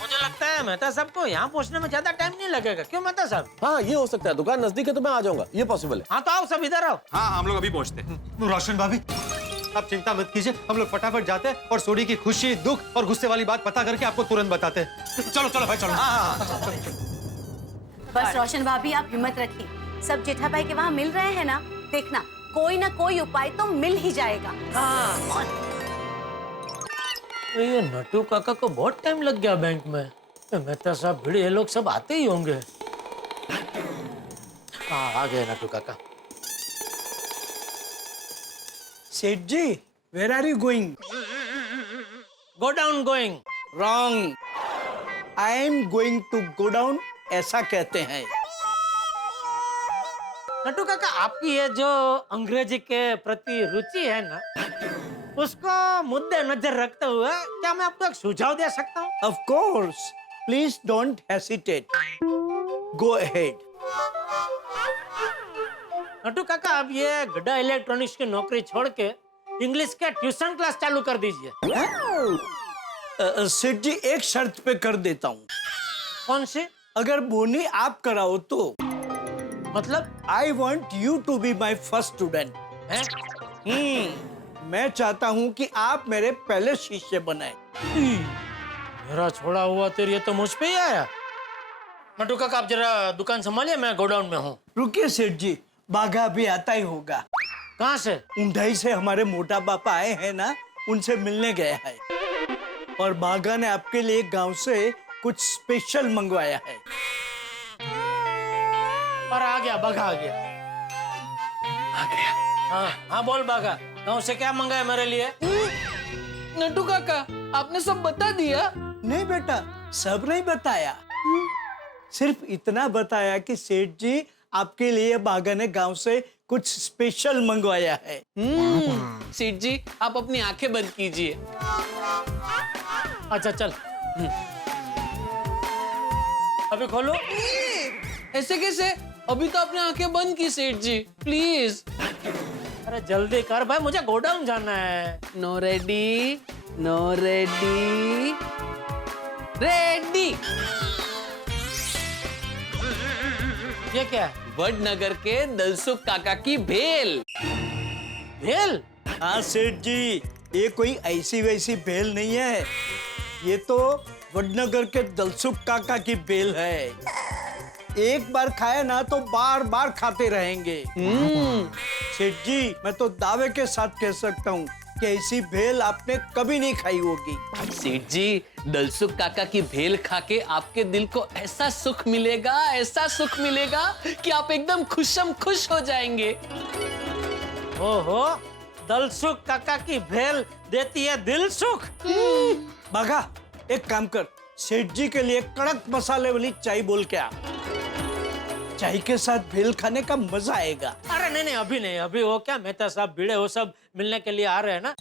मुझे लगता है मेहता साहब को यहाँ पहुँचने में ज्यादा टाइम नहीं लगेगा। क्यों मेहता साहब? हाँ ये हो सकता है, दुकान नजदीक है तो मैं आ जाऊंगा, ये पॉसिबल है। हाँ तो आओ सब इधर आओ। हाँ हम लोग अभी पहुँचते हैं। रोशन भाभी आप चिंता मत कीजिए, हम लोग फटाफट जाते हैं और सोडी की खुशी, दुख और गुस्से वाली बात पता करके आपको तुरंत बताते हैं। चलो चलो भाई चलो। बस रोशन भाभी आप हिम्मत रखिए, सब जेठा भाई के वहाँ मिल रहे हैं ना, देखना कोई ना कोई उपाय तो मिल ही जाएगा। हाँ। ये नटू काका को बहुत टाइम लग गया बैंक में। मेहता साहब भिड़े ये लोग सब आते ही होंगे। हाँ आ गए नटू काका। सेठ जी, where are you going? Go down going. Wrong. I am going to go down. ऐसा कहते हैं। नटू काका आपकी ये जो अंग्रेजी के प्रति रुचि है ना, उसको मुद्दे नजर रखते हुए क्या मैं आपको एक सुझाव दे सकता हूँ? Of course. Please don't hesitate. Go ahead. Natu काका आप ये गड्ढा इलेक्ट्रॉनिक्स की नौकरी छोड़ के इंग्लिश के ट्यूशन क्लास चालू कर दीजिए। सेठ जी एक शर्त पे कर देता हूँ। कौन सी? अगर बोनी आप कराओ तो। मतलब? I want you to be my first student. मैं चाहता हूँ कि आप मेरे पहले शिष्य बने। मेरा छोड़ा हुआ तेर ये तो मुझ पे ही आया। नटू काका आप जरा दुकान संभालिए, मैं गोडाउन में हूँ। रुकिए सेठ जी, बाघा भी आता ही होगा। कहाँ से? ऊंढाई से हमारे मोटा पापा आए हैं ना, उनसे मिलने गया है और बाघा ने आपके लिए गांव से कुछ स्पेशल मंगवाया है। पर आ गया बाघा, आ गया। हाँ हाँ बोल बाघा, गांव से क्या मंगाया मेरे लिए? नटू काका आपने सब बता दिया? नहीं बेटा, सब नहीं बताया, सिर्फ इतना बताया कि सेठ जी आपके लिए बाघा ने गांव से कुछ स्पेशल मंगवाया है। सेठ जी आप अपनी आंखें बंद कीजिए। अच्छा चल। अभी खोलो। ऐसे कैसे? अभी तो आपने आंखें बंद की सेठ जी, प्लीज। अरे जल्दी कर भाई, मुझे गोडाउन जाना है। No ready, no ready, ready. ये क्या है? वडनगर के दलसुख काका की भेल। भेल? हाँ सेठ जी, ये कोई ऐसी वैसी भेल नहीं है, ये तो वडनगर के दलसुख काका की भेल है। एक बार खाए ना तो बार बार खाते रहेंगे। सेठ जी मैं तो दावे के साथ कह सकता हूँ कि ऐसी भेल आपने कभी नहीं खाई होगी। सेठ जी दलसुख काका की भेल खा के आपके दिल को ऐसा सुख मिलेगा, ऐसा सुख मिलेगा कि आप एकदम खुशम खुश हो जाएंगे। ओहो, दलसुख काका की भेल देती है दिल सुख। बाघा एक काम कर, सेठ जी के लिए कड़क मसाले वाली चाय बोल के आ, चाय के साथ भेल खाने का मजा आएगा। अरे नहीं नहीं अभी नहीं, अभी वो क्या मेहता साहब भिड़े वो सब मिलने के लिए आ रहे हैं ना,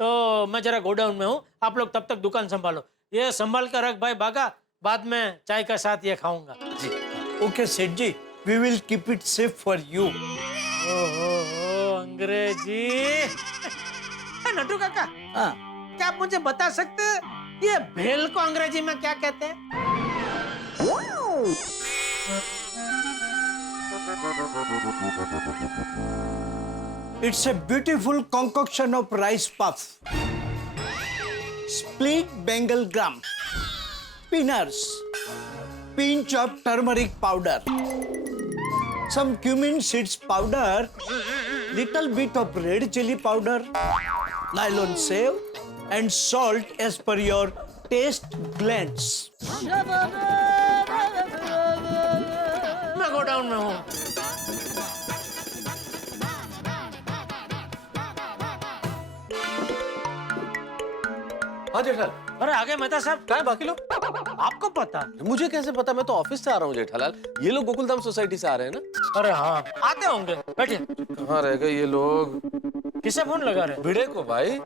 तो मैं जरा गोडाउन में हूँ, आप लोग तब तक दुकान संभालो। ये संभाल कर रख भाई बाघा, बाद में चाय के साथ ये खाऊंगा। जी ओके सेठ जी, we will keep it safe for you. ओहो अंग्रेजी। नटू काका, हाँ क्या आप मुझे बता सकते हैं ये भेल को अंग्रेजी में क्या कहते हैं? It's a beautiful concoction of rice puff, split Bengal gram, peanuts, pinch of turmeric powder, some cumin seeds powder, little bit of red chili powder, nylon save, and salt as per your taste blends. Godown में हूँ। हाँ जेठालाल। अरे आगे मेहता साहब। क्या है बाकी लोग? आपको पता? मुझे कैसे पता? मैं तो ऑफिस से आ रहा हूँ जेठालाल। ये लोग गोकुलधाम सोसाइटी से आ रहे हैं ना? अरे हाँ आते होंगे, बैठिए। कहाँ रह गए ये लोग? किसे फोन लगा रहे? भिड़े को भाई।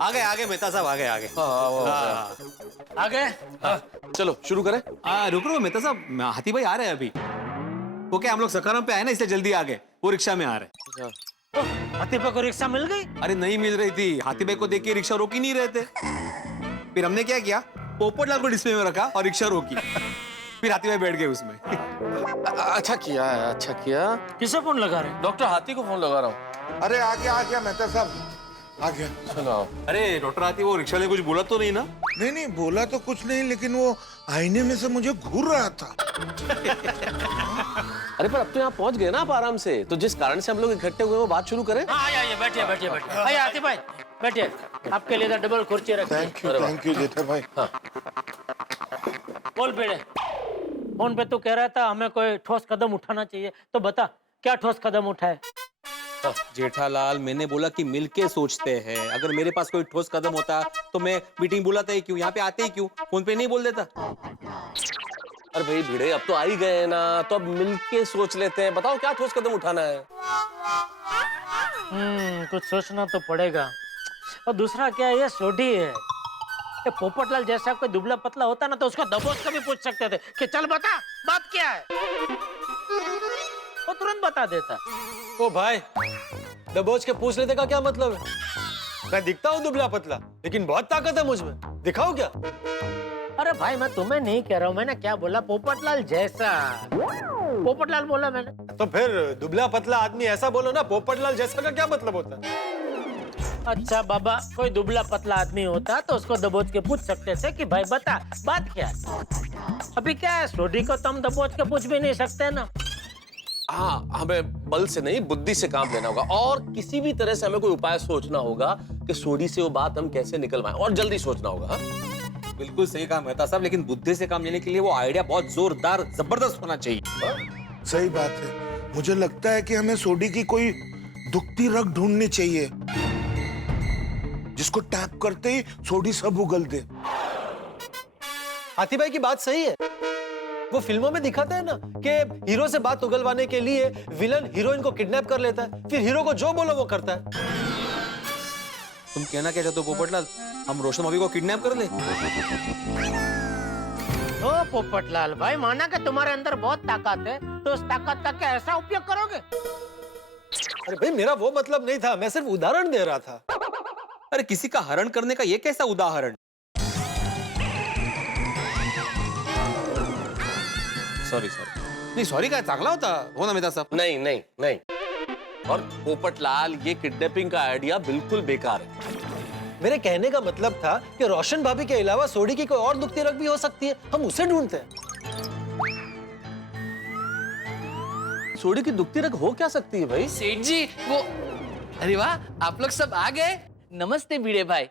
आगे मेहता साहब आगे। हाँ। आगे। चलो शुरू करें। रुको मेहता साहब, हाथी भाई आ रहे हैं अभी। वो क्या हम लोग सखाराम पे आए ना, इसलिए जल्दी आ गए। वो रिक्शा में आ रहे। हाथी पे को रिक्शा मिल गई? अरे नहीं मिल रही थी, हाथी भाई को देख के रिक्शा रोक ही नहीं रहे थे। फिर हमने क्या किया, पोपटलाल को डिस्प्ले में रखा और रिक्शा रोकी। फिर हाथी भाई बैठ गए उसमें। अच्छा किया। किसे फोन लगा रहे? डॉक्टर हाथी को फोन लगा रहा हूँ। अरे आ गया मेहता साहब, आ गया। सुनाओ। अरे डॉक्टर हाथी, वो रिक्शा ने कुछ बोला तो नहीं ना? नहीं बोला तो कुछ नहीं, लेकिन वो आईने में से मुझे घूर रहा था। अरे पर अब तो यहाँ पहुँच गए ना आप आराम से, तो जिस कारण से हम लोग इकट्ठे हुए वो बात शुरू करें। हाँ आइए, बैठिए। आइए हाथी भाई बैठिए, आपके लिए तो डबल कुर्सी रखी है। थैंक यू जेठा भाई। हाँ। बोल बेड़े, फोन पे तू कह रहा था हमें कोई ठोस कदम उठाना चाहिए, तो बता क्या ठोस कदम उठाए? जेठालाल, मैंने बोला कि मिलके सोचते हैं। अगर मेरे पास कोई ठोस कदम होता तो मैं मीटिंग बुलाता ही क्यों, यहाँ पे आते ही क्यों, फोन पे नहीं बोल देता? अरे भाई भिड़े, अब तो आ ही गए ना, तो अब मिलके सोच लेते हैं। बताओ क्या ठोस कदम उठाना है? कुछ सोचना तो पड़ेगा। और दूसरा क्या है, ये सोढ़ी है। ये पोपटलाल जैसा कोई दुबला पतला होता ना तो उसको दबोच कर भी पूछ सकते थे कि चल बता बात क्या है, वो तुरंत बता देता। ओ भाई, दबोच के पूछ लेने का क्या मतलब है? मैं दिखता हूँ दुबला पतला, लेकिन बहुत ताकत है मुझ में। दिखाओ क्या? अरे भाई मैं तुम्हें नहीं कह रहा हूँ, मैंने क्या बोला, पोपटलाल जैसा। पोपटलाल बोला मैंने। तो फिर दुबला पतला आदमी ऐसा बोलो ना, पोपटलाल जैसा का क्या मतलब होता है? अच्छा बाबा, कोई दुबला पतला आदमी होता तो उसको दबोच के पूछ सकते थे कि भाई बता बात क्या है। अभी क्या है, सोढ़ी को तुम दबोच के पूछ भी नहीं सकते ना। हाँ, हमें बल से नहीं बुद्धि से काम लेना होगा, और किसी भी तरह से हमें कोई उपाय सोचना होगा कि सोढ़ी से वो बात हम कैसे निकलवाएं, और जल्दी सोचना होगा। हाँ? बिल्कुल सही कहा मेहता साहब, लेकिन बुद्धि से काम लेने के लिए वो आइडिया बहुत जोरदार जबरदस्त होना चाहिए। सही बात है, मुझे लगता है कि हमें सोडी की कोई दुखती रग ढूंढनी चाहिए, जिसको टैप करते ही सोडी सब उगल दे। हाथी भाई की बात सही है। वो फिल्मों में दिखाते हैं ना कि हीरो से बात उगलवाने के लिए विलन हीरोइन को किडनैप कर लेता है, फिर हीरो को जो बोलो वो करता है। तुम कहना क्या चाहते हो पोपटलाल, हम रोशन भाभी को किडनैप कर ले? ओ पोपटलाल भाई, माना कि तुम्हारे अंदर बहुत ताकत है, तो उस ताकत का क्या ऐसा उपयोग करोगे? अरे भाई मेरा वो मतलब नहीं था, मैं सिर्फ उदाहरण दे रहा था। अरे किसी का हरण करने का ये कैसा उदाहरण? सॉरी नहीं, सॉरी काय चांगला होता हो ना मेहता साहब? नहीं। और पोपटलाल, ये किडनैपिंग का आइडिया बिल्कुल बेकार है। मेरे कहने का मतलब था कि रोशन भाभी के अलावा सोढ़ी की कोई और दुखती रग भी हो सकती है, हम उसे ढूंढते हैं। सोढ़ी की दुखती रग हो क्या सकती है भाई? सेठ जी वो, अरे वाह आप लोग सब आ गए। नमस्ते भिड़े भाई।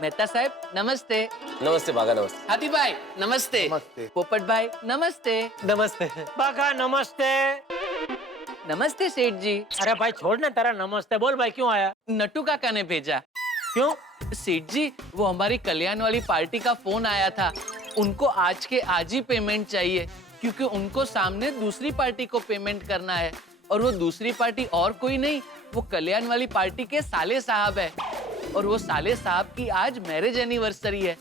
मेहता साहब नमस्ते। नमस्ते बागा, नमस्ते। हाथी भाई नमस्ते। पोपट भाई नमस्ते। नमस्ते बागा, नमस्ते। नमस्ते सेठ जी। अरे भाई छोड़ ना तेरा नमस्ते, बोल भाई क्यों आया? नट्टू काका ने भेजा। क्यों? सेठ जी वो हमारी कल्याण वाली पार्टी का फोन आया था, उनको आज के आज ही पेमेंट चाहिए, क्योंकि उनको सामने दूसरी पार्टी को पेमेंट करना है, और वो दूसरी पार्टी और कोई नहीं, वो कल्याण वाली पार्टी के साले साहब है, और वो साले साहब की आज मैरिज एनिवर्सरी है,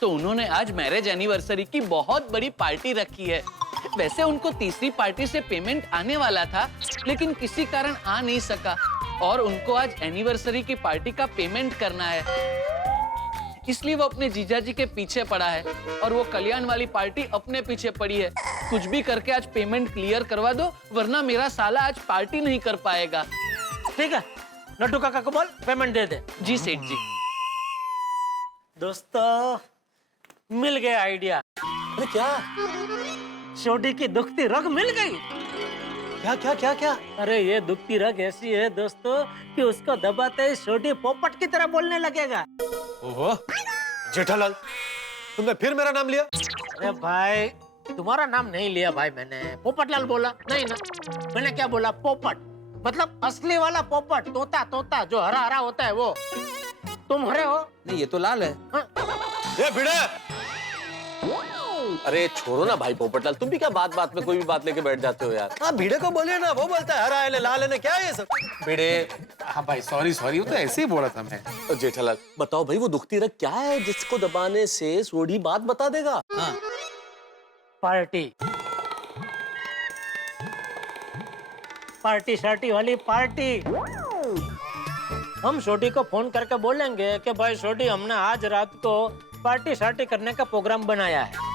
तो उन्होंने आज मैरिज एनिवर्सरी की बहुत बड़ी पार्टी रखी है। वैसे उनको तीसरी पार्टी से पेमेंट आने वाला था, लेकिन किसी कारण आ नहीं सका, और उनको आज एनिवर्सरी की पार्टी का पेमेंट करना है, इसलिए वो अपने जीजाजी के पीछे पड़ा है, और वो कल्याण वाली पार्टी अपने पीछे पड़ी है। कुछ भी करके आज पेमेंट क्लियर करवा दो, वरना मेरा साला आज पार्टी नहीं कर पाएगा। ठीक है, नट्टू काका को बोल पेमेंट दे दे। जी सेठ जी। दोस्तों मिल गया आइडिया। अरे क्या? सोढ़ी की दुखती रग मिल गई। क्या क्या क्या क्या? अरे ये दुखती रग ऐसी है दोस्तों कि उसको दबाते ही सोढ़ी पोपट की तरह बोलने लगेगा। ओहो, जेठालाल तुमने फिर मेरा नाम लिया? अरे भाई तुम्हारा नाम नहीं लिया भाई मैंने, पोपटलाल बोला नहीं ना। मैंने क्या बोला? पोपट, मतलब असली वाला पोपट, तोता तोता जो हरा हरा होता है वो। तुम हरे हो? नहीं, ये तो लाल है। ये भिड़े! अरे छोड़ो ना भाई पोपटलाल, तुम भी क्या बात बात में कोई भी बात लेके बैठ जाते हो यार। हाँ भिड़े को बोलिए ना, वो बोलता है हरा है लाल है, क्या है ये सब? भिड़े, हाँ भाई सॉरी सॉरी, वो तो ऐसे ही बोला था मैं। तो जेठालाल बताओ भाई, वो दुखती रग क्या है जिसको दबाने से सोडी बात बता देगा? हाँ। पार्टी, पार्टी शार्टी वाली पार्टी। हम छोटी को फोन करके बोलेंगे कि भाई छोटी, हमने आज रात को पार्टी शार्टी करने का प्रोग्राम बनाया है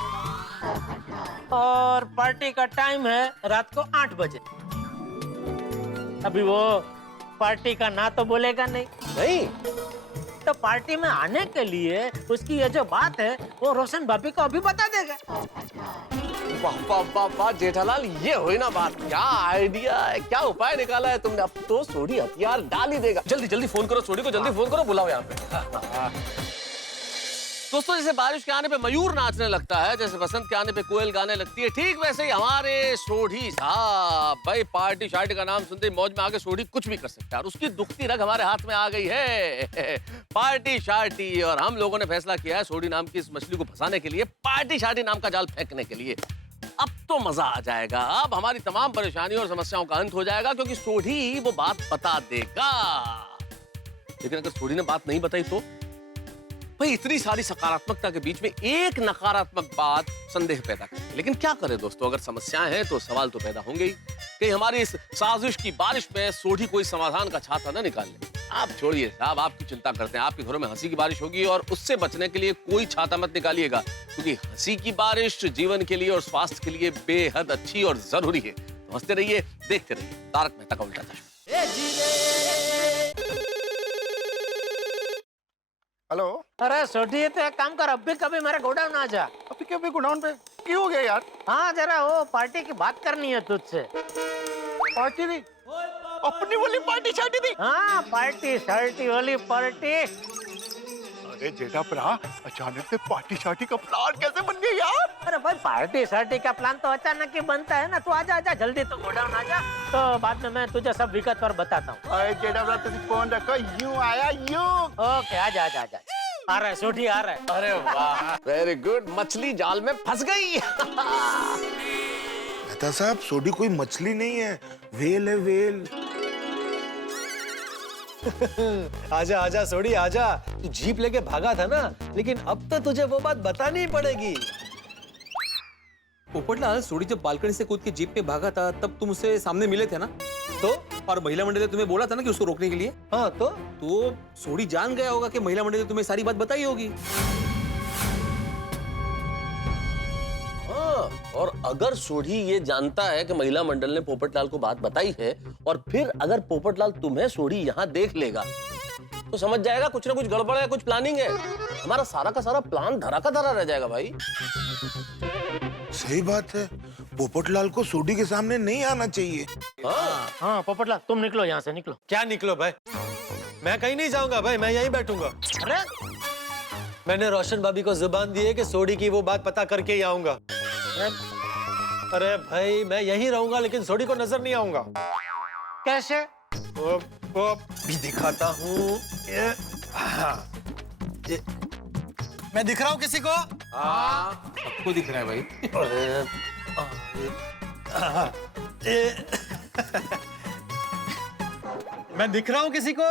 और पार्टी का टाइम है रात को 8 बजे। अभी वो पार्टी का ना तो बोलेगा नहीं, तो पार्टी में आने के लिए उसकी ये जो बात है वो रोशन भाभी को अभी बता देगा। वाह वाह वाह वाह जेठालाल, ये हुई ना बात। क्या आइडिया है, क्या उपाय निकाला है तुमने। अब तो सोडी हथियार डाल ही देगा। जल्दी जल्दी फोन करो सोडी को, जल्दी फोन करो, बुलाओ यहाँ पे। दोस्तों, जैसे बारिश के आने पे मयूर नाचने लगता है, जैसे बसंत के आने पे कोयल गाने लगती है, ठीक वैसे ही हमारे सोढ़ी साहब भाई पार्टी शार्टी का नाम सुनते ही मौज में आके सोढ़ी कुछ भी कर सकता है और उसकी दुखती रग हमारे हाथ में आ गई है। पार्टी शार्टी, और हम लोगों ने फैसला किया है सोढ़ी नाम की इस मछली को फंसाने के लिए पार्टी शार्टी नाम का जाल फेंकने के लिए। अब तो मजा आ जाएगा, अब हमारी तमाम परेशानियों और समस्याओं का अंत हो जाएगा क्योंकि सोढ़ी वो बात बता देगा। लेकिन अगर सोढ़ी ने बात नहीं बताई तो भाई इतनी सारी सकारात्मकता के बीच में एक नकारात्मक बात संदेह पैदा करे। लेकिन क्या करें दोस्तों, अगर समस्याएं हैं तो सवाल तो पैदा होंगे ही। कहीं हमारी इस साजिश की बारिश में सोढ़ी कोई समाधान का छाता न निकाल ले। आप छोड़िए साहब, आपकी चिंता करते हैं। आपके घरों में हंसी की बारिश होगी और उससे बचने के लिए कोई छाता मत निकालिएगा क्योंकि हंसी की बारिश जीवन के लिए और स्वास्थ्य के लिए बेहद अच्छी और जरूरी है। तो हंसते रहिए, देखते रहिए तारक मेहता का उल्टा चश्मा। हेलो। अरे सोढ़ी, तो एक काम कर, अब भी कभी मेरे गोडाउन आ जा। अभी कभी गोडाउन पे क्यों हो गया यार? हाँ, जरा वो पार्टी की बात करनी है तुझसे। पार्टी नहीं, अपनी वाली पार्टी शार्टी थी। हाँ, पार्टी शार्टी वाली पार्टी। अरे जेठा भरा, अचानक से पार्टी शार्टी का प्लान कैसे बन गया यार? अरे भाई पार्टी शार्टी का प्लान तो अचानक ही बनता है ना। तू आजा आजा जल्दी, तो गोडाउन आजा, तो बाद में मैं तुझे सब विगतवार बताता हूँ। अरे जेठा भरा, तुझे फोन रखो, यूं आया यूं। ओके, आजा आजा आजा। आ रहा है सोढ़ी, आ रहा है। अरे वाह, वेरी गुड, मछली जाल में फंस गई। मेहता साहब, सोडी कोई मछली नहीं है, वेल है वेल। आजा आजा सोड़ी आजा, तू जीप लेके भागा था ना, लेकिन अब तो तुझे वो बात बतानी ही पड़ेगी। पोपटलाल, सोडी जब बालकनी से कूद के जीप पे भागा था तब तुम उससे सामने मिले थे ना? तो और महिला मंडल ने तुम्हें बोला था ना कि उसको रोकने के लिए? हाँ, तो सोडी जान गया होगा कि महिला मंडल ने तुम्हें सारी बात बताई होगी। और अगर सोढ़ी ये जानता है कि महिला मंडल ने पोपटलाल को बात बताई है और फिर अगर पोपटलाल तुम्हें सोढ़ी यहाँ देख लेगा तो समझ जाएगा कुछ ना कुछ गड़बड़ है, कुछ प्लानिंग है। हमारा सारा का सारा प्लान धरा का धरा रह जाएगा भाई। सही बात है, पोपटलाल को सोडी के सामने नहीं आना चाहिए। हाँ पोपटलाल, तुम निकलो यहाँ से, निकलो। क्या निकलो भाई? मैं कहीं नहीं जाऊंगा भाई, मैं यहीं बैठूंगा। अरे मैंने रोशन भाभी को जुबान दी है कि सोडी की वो बात पता करके ही आऊंगा। अरे भाई, मैं यहीं रहूंगा लेकिन सोडी को नजर नहीं आऊंगा। कैसे? वो भी दिखाता हूँ। मैं दिख रहा हूँ किसी को? हाँ, सबको दिख रहा है भाई। मैं दिख रहा हूँ किसी को?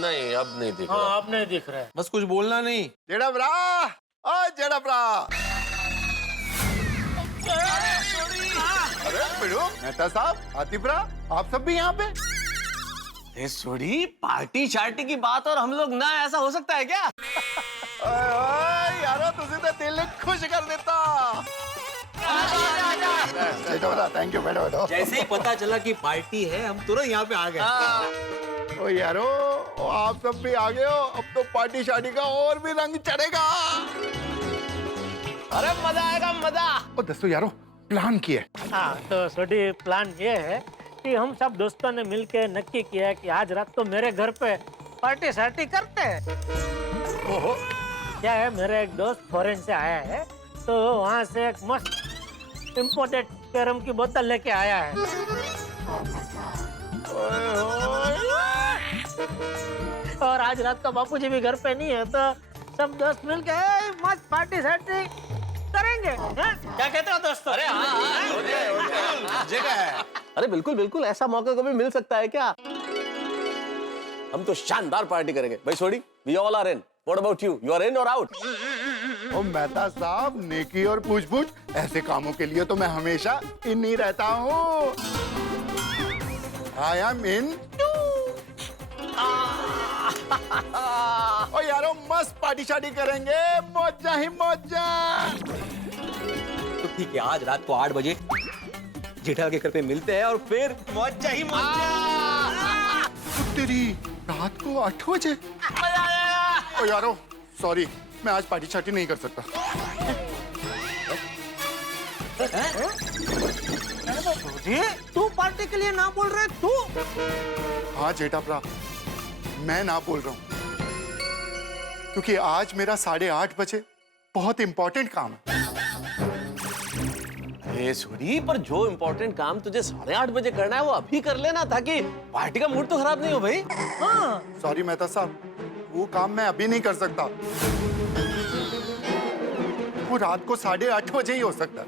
नहीं, अब नहीं दिख रहा। हाँ, अब नहीं दिख रहा है। बस कुछ बोलना नहीं। जेड़ा भरा, ओ जेड़ा भरा। अरे बिड़ू, मेहता साहब, आतिफ भरा, आप सब भी यहाँ पे? ए सोढ़ी, पार्टी शार्टी की बात और हम लोग ना, ऐसा हो सकता है क्या? यारो, तुझे तो दिल ने खुश कर देता। थैंक यू, बैठो बैठो। जैसे ही पता चला कि पार्टी है, हम तुरंत यहाँ पे आ गए। ओ यारो, आप सब भी आ गए हो, अब तो पार्टी शार्टी का और भी रंग चढ़ेगा। अरे मजा आएगा, मजा। ओ दोस्तों यारो, प्लान किया है। हाँ, तो सोढ़ी प्लान ये है कि हम सब दोस्तों ने मिलके नक्की किया है कि आज रात तो मेरे घर पे पार्टी शार्टी करते हैं। ओहो, क्या है, मेरा एक दोस्त फॉरेन से आया है तो वहाँ से एक मस्त इम्पोर्टेड कैरम की बोतल लेके आया है। और आज रात को बापूजी भी घर पे नहीं है तो सब दोस्त मिलके मस्त पार्टी शार्टी करेंगे। हैं? क्या कहते हो दोस्तों? अरे अरे बिल्कुल बिल्कुल, ऐसा मौका कभी मिल सकता है क्या? हम तो शानदार पार्टी करेंगे भाई। Sodhi, we all are in. What about you? You are in और आउट? ओ मेहता साहब, नेकी और पूछ-पूछ ऐसे कामों के लिए तो मैं हमेशा इन ही रहता हूँ। आई एम इन। ओ यारो, मस्त पार्टी शार्टी करेंगे, मौजा ही मौजा। तो ठीक है, आज रात को 8 बजे जेठा के घर पे मिलते हैं और फिर मौजा ही मौजा। तेरी रात को 8 बजे? ओ यारो, सॉरी, मैं आज पार्टी शार्टी नहीं कर सकता। तू पार्टी के लिए ना बोल रहे तू? हाँ जेठा भरा, मैं ना बोल रहा हूँ क्योंकि आज मेरा 8:30 बजे बहुत इंपॉर्टेंट काम है। अरे सोडी, पर जो इम्पोर्टेंट काम तुझे 8:30 बजे करना है वो अभी कर लेना, ताकि पार्टी का मूड तो खराब नहीं हो भाई। हाँ। सॉरी मेहता साहब, वो काम मैं अभी नहीं कर सकता। वो रात को 8:30 बजे ही हो सकता है।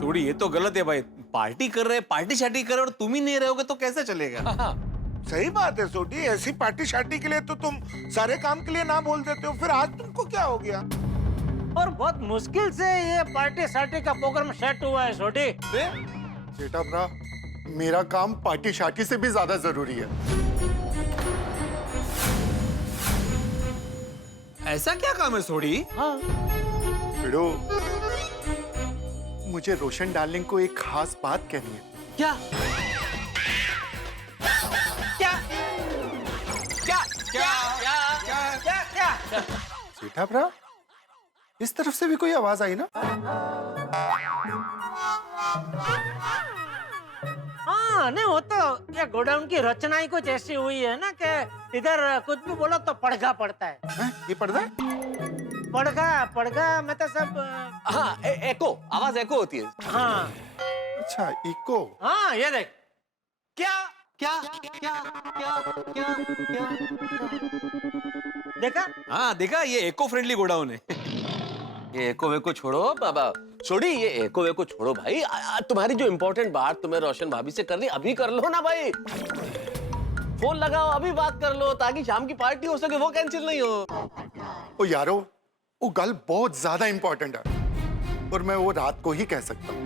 सोडी, ये तो गलत है भाई। पार्टी कर रहे, पार्टी शार्टी कर रहे और तुम ही नहीं रहोगे तो कैसे चलेगा? सही बात है सोडी, ऐसी पार्टी शार्टी के लिए तो तुम सारे काम के लिए ना बोल देते हो, फिर आज तुमको क्या हो गया? और बहुत मुश्किल से ये पार्टी शार्टी का प्रोग्राम सेट हुआ है सोडी। जेठा भरा, मेरा काम पार्टी शार्टी से भी ज्यादा जरूरी है। ऐसा क्या काम है सोडी? हाँ। बिड़ो, मुझे रोशन डार्लिंग को एक खास बात कहनी है। क्या? क्या? क्या? क्या? जेठा भरा, इस तरफ से भी कोई आवाज आई ना? हाँ, नहीं वो तो ये गोडाउन की रचना ही कुछ ऐसी हुई है ना कि इधर कुछ भी बोलो तो पड़गा पड़ता है। ये पड़गा? पड़गा मैं तो सब। हाँ, एको, आवाज एको होती है। हाँ। अच्छा, इको। हाँ, ये देख। क्या? देखा? हाँ देखा, ये इको फ्रेंडली गोडाउन है। ये एको वेको छोड़ो बाबा। छोड़ी, ये एको वेको छोड़ो भाई। तुम्हारी जो इम्पोर्टेंट बात तुम्हें रोशन भाभी से करनी, अभी कर लो ना भाई। फोन लगाओ, अभी बात कर लो ताकि शाम की पार्टी हो सके, वो कैंसिल नहीं हो। ओ यारो, वो गल बहुत ज्यादा इंपॉर्टेंट है और मैं वो रात को ही कह सकता हूँ।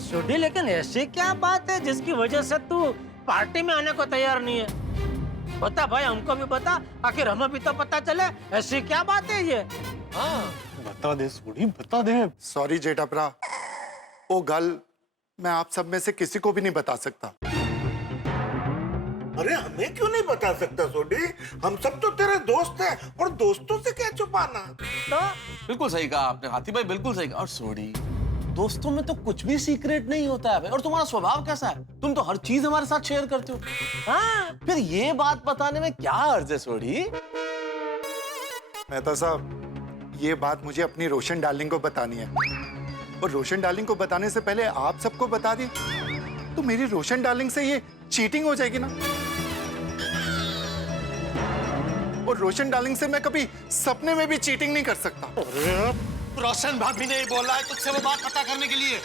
सोडी, लेकिन ऐसी क्या बात है जिसकी वजह से तू पार्टी में आने को तैयार नहीं है? बता भाई, हमको भी बता, आखिर हमें भी तो पता चले ऐसी क्या बात है ये। हाँ, बता दे सोडी, बता दे। सॉरी जेठा भरा, वो गल मैं आप सब में से किसी को भी नहीं बता सकता। अरे हमें क्यों नहीं बता सकता सोडी? हम सब तो तेरे दोस्त हैं और दोस्तों से क्या छुपाना? तो बिल्कुल सही कहा आपने हाथी भाई, बिल्कुल सही कहा। और सोडी, दोस्तों में तो कुछ भी सीक्रेट नहीं होता है भाई। और तुम्हारा स्वभाव कैसा है? तुम तो हर चीज हमारे साथ शेयर करते हो। हाँ, फिर ये बात बताने में क्या अर्ज है सोडी? मेहता साहब, ये बात मुझे अपनी रोशन डार्लिंग को बतानी है और रोशन डार्लिंग को बताने से पहले आप सबको बता दी तो मेरी रोशन डार्लिंग से ये चीटिंग हो जाएगी ना। और रोशन डार्लिंग से मैं कभी सपने में भी चीटिंग नहीं कर सकता। रोशन भाभी ने बोला है तुझसे वो बात पता करने के लिए।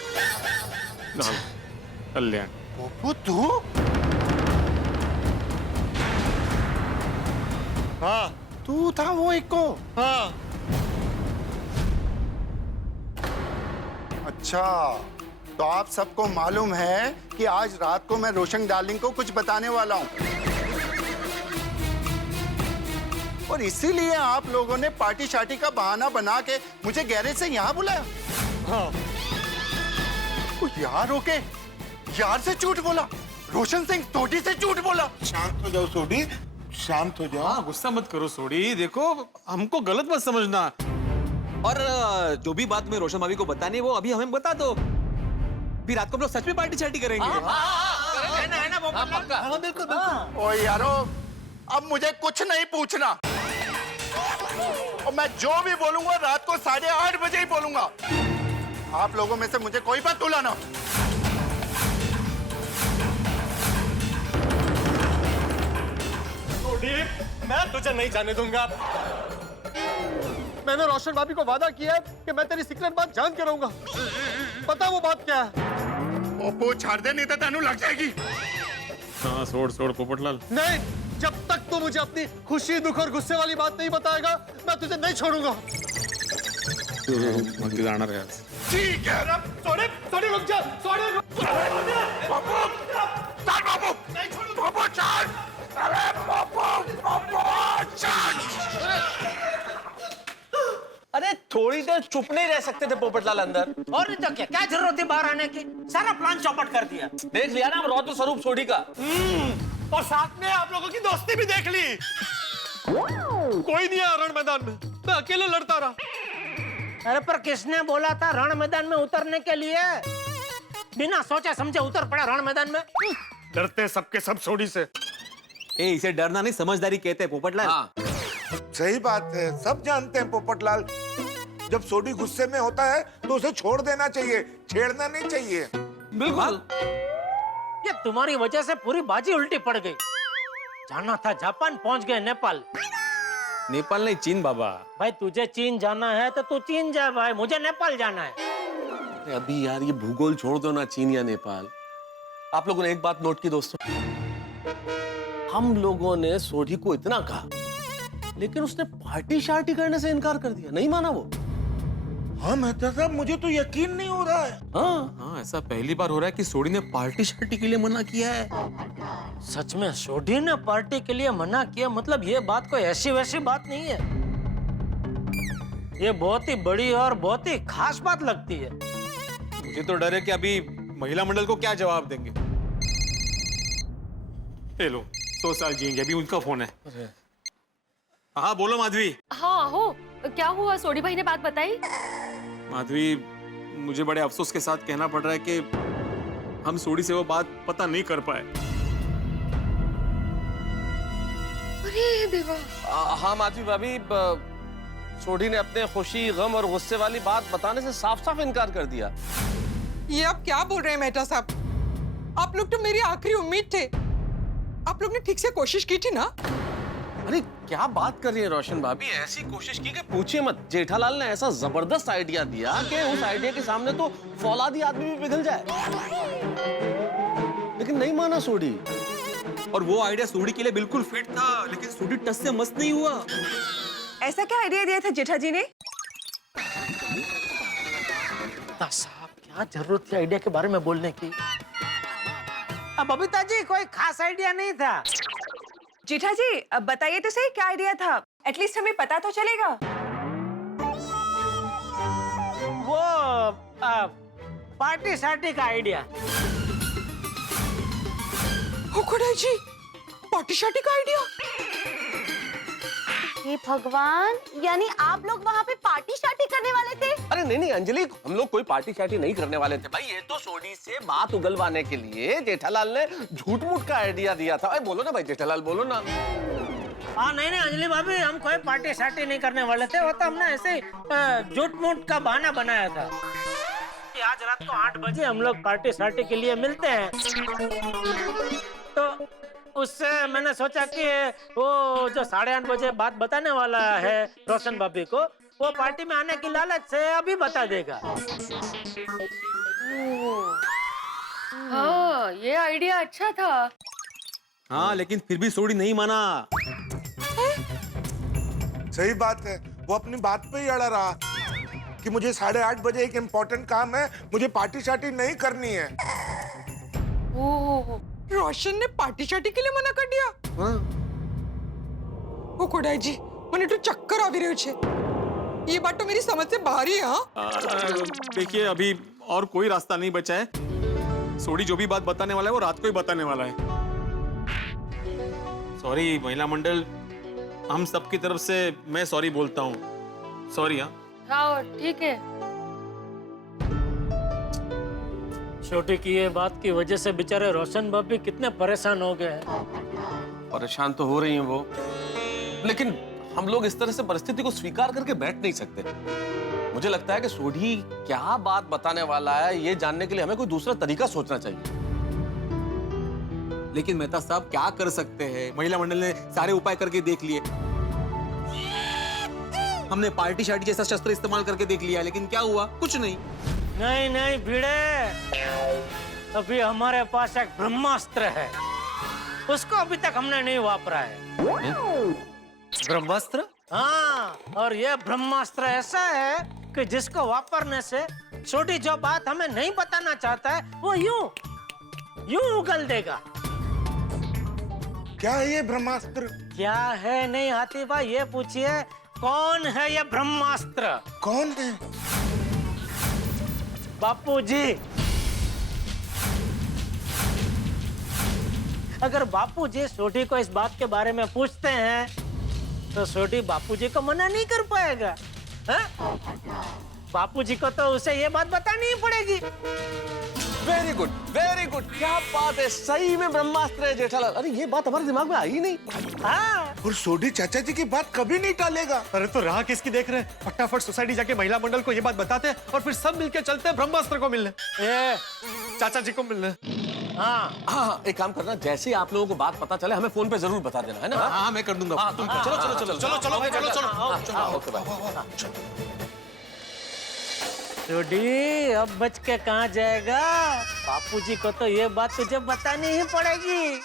कल्याण, वो तू? हाँ, तू था वो एक को? हाँ। अच्छा, तो आप सबको मालूम है कि आज रात को मैं रोशन डार्लिंग को कुछ बताने वाला हूं और इसीलिए आप लोगों ने पार्टी शार्टी का बहाना बना के मुझे गैरेज से यहाँ बुलाया। हाँ। तो यार होके यार से झूठ बोला, रोशन सिंह सोडी से झूठ बोला। शांत हो जाओ सोडी, शांत हो जाओ। हाँ, गुस्सा मत करो सोडी। देखो, हमको गलत मत समझना। और जो भी बात में रोशन भाभी को बतानी है वो अभी हमें बता दो, फिर रात को हम लोग सच में पार्टी शार्टी करेंगे। है ना वो पक्का? हाँ, बिल्कुल। ओ यारो, अब मुझे कुछ नहीं पूछना और मैं जो भी बोलूंगा रात को 8:30 बजे ही बोलूंगा। आप लोगों में से मुझे कोई बात तुलाना। मैं तुझे नहीं जाने दूंगा। मैंने रोशन भाभी को वादा किया है कि मैं तेरी सीक्रेट बात जान के रहूंगा। पता वो बात क्या है? ओपो छाड़ दे, नहीं तो तेनू लग जाएगी। हाँ छोड़ पोपटलाल। नहीं, जब तक तू मुझे अपनी खुशी दुख और गुस्से वाली बात नहीं बताएगा मैं तुझे नहीं छोड़ूंगा। ठीक है सॉरी रुक जा। अरे थोड़ी देर चुप नहीं रह सकते थे पोपटलाल अंदर? और नहीं तो क्या जरूरत थी बाहर आने की? सारा प्लान चौपट कर दिया। देख लिया ना रौद्र स्वरूप सोडी का। और साथ में आप लोगों की दोस्ती भी देख ली। कोई नहीं है रण मैदान में, मैं अकेले लड़ता रहा। अरे पर किसने बोला था रण मैदान में उतरने के लिए? बिना सोचे समझे उतर पड़ा रण मैदान में। डरते सबके सब सोडी से। इसे डरना नहीं समझदारी कहते हैं पोपटलाल। हाँ। सही बात है, सब जानते हैं पोपटलाल। जब सोडी गुस्से में होता है तो उसे छोड़ देना चाहिए, छेड़ना नहीं चाहिए। बिल्कुल। ये तुम्हारी वजह से पूरी बाजी उल्टी पड़ गई। जाना था जापान, पहुंच गए नेपाल। नेपाल नहीं, चीन बाबा। भाई तुझे चीन जाना है तो तू चीन जा भाई, मुझे नेपाल जाना है। अभी यार ये भूगोल छोड़ दो ना, चीन या नेपाल। आप लोगों ने एक बात नोट की दोस्तों, हम लोगों ने सोडी को इतना कहा लेकिन उसने पार्टी शार्टी करने से इनकार कर दिया, नहीं माना वो। हाँ मेहता साहब, मुझे तो यकीन नहीं हो रहा है। हाँ, ऐसा पहली बार हो रहा है कि सोडी ने पार्टी शार्टी के लिए मना किया है। सच में सोडी ने पार्टी के लिए मना किया? मतलब ये बात कोई ऐसी वैसी बात नहीं है, ये बहुत ही बड़ी और बहुत ही खास बात लगती है। मुझे तो डर है कि अभी महिला मंडल को क्या जवाब देंगे। ले लो, 100 साल जिएंगे। अभी उनका फोन है। हाँ बोलो माधवी। हाँ हो, क्या हुआ? सोडी भाई ने बात बताई? माधवी, मुझे बड़े अफसोस के साथ कहना पड़ रहा है कि हम सोडी से वो बात पता नहीं कर पाए। अरे देवा। हाँ माधवी भाभी, सोडी ने अपने खुशी गम और गुस्से वाली बात बताने से साफ साफ इनकार कर दिया। ये आप क्या बोल रहे हैं मेहता साहब? आप लोग तो मेरी आखिरी उम्मीद थे। आप लोग ने ठीक से कोशिश की थी ना? अरे क्या बात कर रही है रोशन भाभी, ऐसी कोशिश की कि पूछिए मत। जेठालाल ने ऐसा जबरदस्त आइडिया दिया कि उस आइडिया के सामने तो फौलादी आदमी भी पिघल जाए, लेकिन नहीं माना सोडी। और वो आइडिया सोडी के लिए बिल्कुल फिट था, लेकिन सोडी टस से मस्त नहीं हुआ। ऐसा क्या आइडिया दिया था जेठा जी ने? साहब क्या जरूरत थी आइडिया के बारे में बोलने की? अब बबीता जी कोई खास आइडिया नहीं था। जेठा जी अब बताइए तो सही क्या आइडिया था, एटलीस्ट हमें पता तो चलेगा। वो पार्टी शार्टी का आइडिया। जी, पार्टी शार्टी का आइडिया? हे भगवान, यानी आप लोग वहाँ पे पार्टी शार्टी करने वाले थे? अरे नहीं अंजलि, हम लोग कोई पार्टी शार्टी नहीं करने वाले थे भाई। ये तो सोडी से बात उगलवाने के लिए जेठालाल ने झूठ मूठ का आइडिया दिया था। बोलो ना भाई जेठालाल, बोलो ना। हाँ नहीं अंजलि भाभी, हम कोई पार्टी शार्टी नहीं करने वाले थे। वो तो हमने ऐसे झूठ मूठ का बहाना बनाया था कि आज रात को 8 बजे हम लोग पार्टी शार्टी के लिए मिलते हैं। तो उससे मैंने सोचा कि वो जो 8:30 बजे बात बताने वाला है रोशन भाभी को, वो पार्टी में आने की लालच से अभी बता देगा। हाँ, ये आइडिया अच्छा था। हाँ, लेकिन फिर भी सोडी नहीं माना। सही बात है, वो अपनी बात पे ही अड़ा रहा कि मुझे 8:30 बजे एक इम्पोर्टेंट काम है, मुझे पार्टी शार्टी नहीं करनी है। रोशन ने पार्टी शार्टी के लिए मना कर दिया? ओ कोडाई जी, મને તો ચક્કર આવી રહ્યું છે। ये बात तो मेरी समझ से बाहर ही है। हाँ? देखिए, अभी और कोई रास्ता नहीं बचा है। सोडी जो भी बात बताने वाला है वो रात को ही बताने वाला है। सॉरी महिला मंडल, हम सबकी तरफ से मैं सॉरी बोलता हूँ। सॉरी। हाँ ठीक है। छोटी की ये बात की वजह से बेचारे रोशन भाभी कितने परेशान हो गए हैं। परेशान तो हो रही हैं वो, लेकिन हम लोग इस तरह से परिस्थिति को स्वीकार करके बैठ नहीं सकते। मुझे लगता है कि सोढ़ी क्या बात बताने वाला है ये जानने के लिए हमें कोई दूसरा तरीका सोचना चाहिए। लेकिन मेहता साहब क्या कर सकते हैं? महिला मंडल ने सारे उपाय करके देख लिए, हमने पार्टी शार्टी जैसा शस्त्र इस्तेमाल करके देख लिया, लेकिन क्या हुआ? कुछ नहीं। नहीं नहीं भिड़े, अभी हमारे पास एक ब्रह्मास्त्र है, उसको अभी तक हमने नहीं वापरा है। ब्रह्मास्त्र? हाँ, और ये ब्रह्मास्त्र ऐसा है कि जिसको वापरने से छोटी जो बात हमें नहीं बताना चाहता है वो यूं उगल देगा। क्या है ये ब्रह्मास्त्र? क्या है नहीं हाथी भाई, ये पूछिए कौन है ये ब्रह्मास्त्र? कौन है? बापूजी। अगर बापूजी सोढ़ी को इस बात के बारे में पूछते हैं तो सोढ़ी बापूजी को मना नहीं कर पाएगा। बापूजी को तो उसे ये बात बतानी ही पड़ेगी। Very good, very good. क्या बात है, सही में ब्रह्मास्त्र है जेठालाल। अरे ये बात हमारे दिमाग में आई ही नहीं। हाँ। और सोढ़ी चाचा जी की बात कभी नहीं टालेगा। अरे तो राह किसकी देख रहे हैं? फटाफट सोसाइटी जाके महिला मंडल को ये बात बताते हैं और फिर सब मिलके चलते हैं ब्रह्मास्त्र को मिलने, चाचा जी को मिलने। हाँ हाँ, एक काम करना, जैसे ही आप लोगों को बात पता चले हमें फोन पे जरूर बता देना, है ना? हाँ, मैं कर दूंगा। हाँ, तुम चलो चलो चलो चलो चलो चलो। Okay bye. सोढ़ी अब बच के कहाँ जाएगा? बापूजी को तो ये बात तुझे बतानी ही पड़ेगी।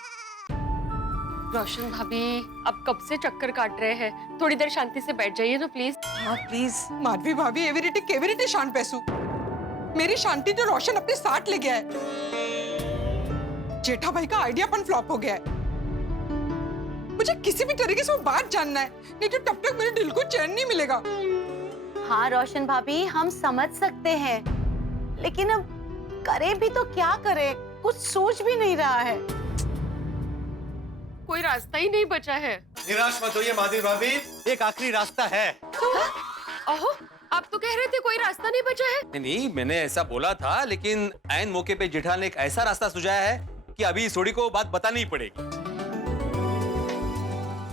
रोशन भाभी, अब कब से चक्कर काट रहे हैं, थोड़ी देर शांति से बैठ जाइए ना प्लीज। हाँ प्लीज। माधवी भाभी एवरीडे केवरीडे शांत पैसू। मेरी शांति तो रोशन अपने साथ ले गया है। जेठा भाई का आइडिया पण फ्लॉप हो गया है। मुझे किसी भी तरीके से वो बात जानना है, नहीं तो तब तक मेरे दिल को चैन नहीं मिलेगा। हाँ रोशन भाभी, हम समझ सकते हैं, लेकिन अब करें भी तो क्या करें, कुछ सोच भी नहीं रहा है। कोई रास्ता ही नहीं बचा है। निराश मत होइए माधवी भाभी, एक आखिरी रास्ता है। ओहो, आप तो कह रहे थे कोई रास्ता नहीं बचा है। नहीं, मैंने ऐसा बोला था, लेकिन ऐन मौके पे जेठा ने एक ऐसा रास्ता सुझाया है कि अभी सोढ़ी को बात बतानी ही पड़ेगी।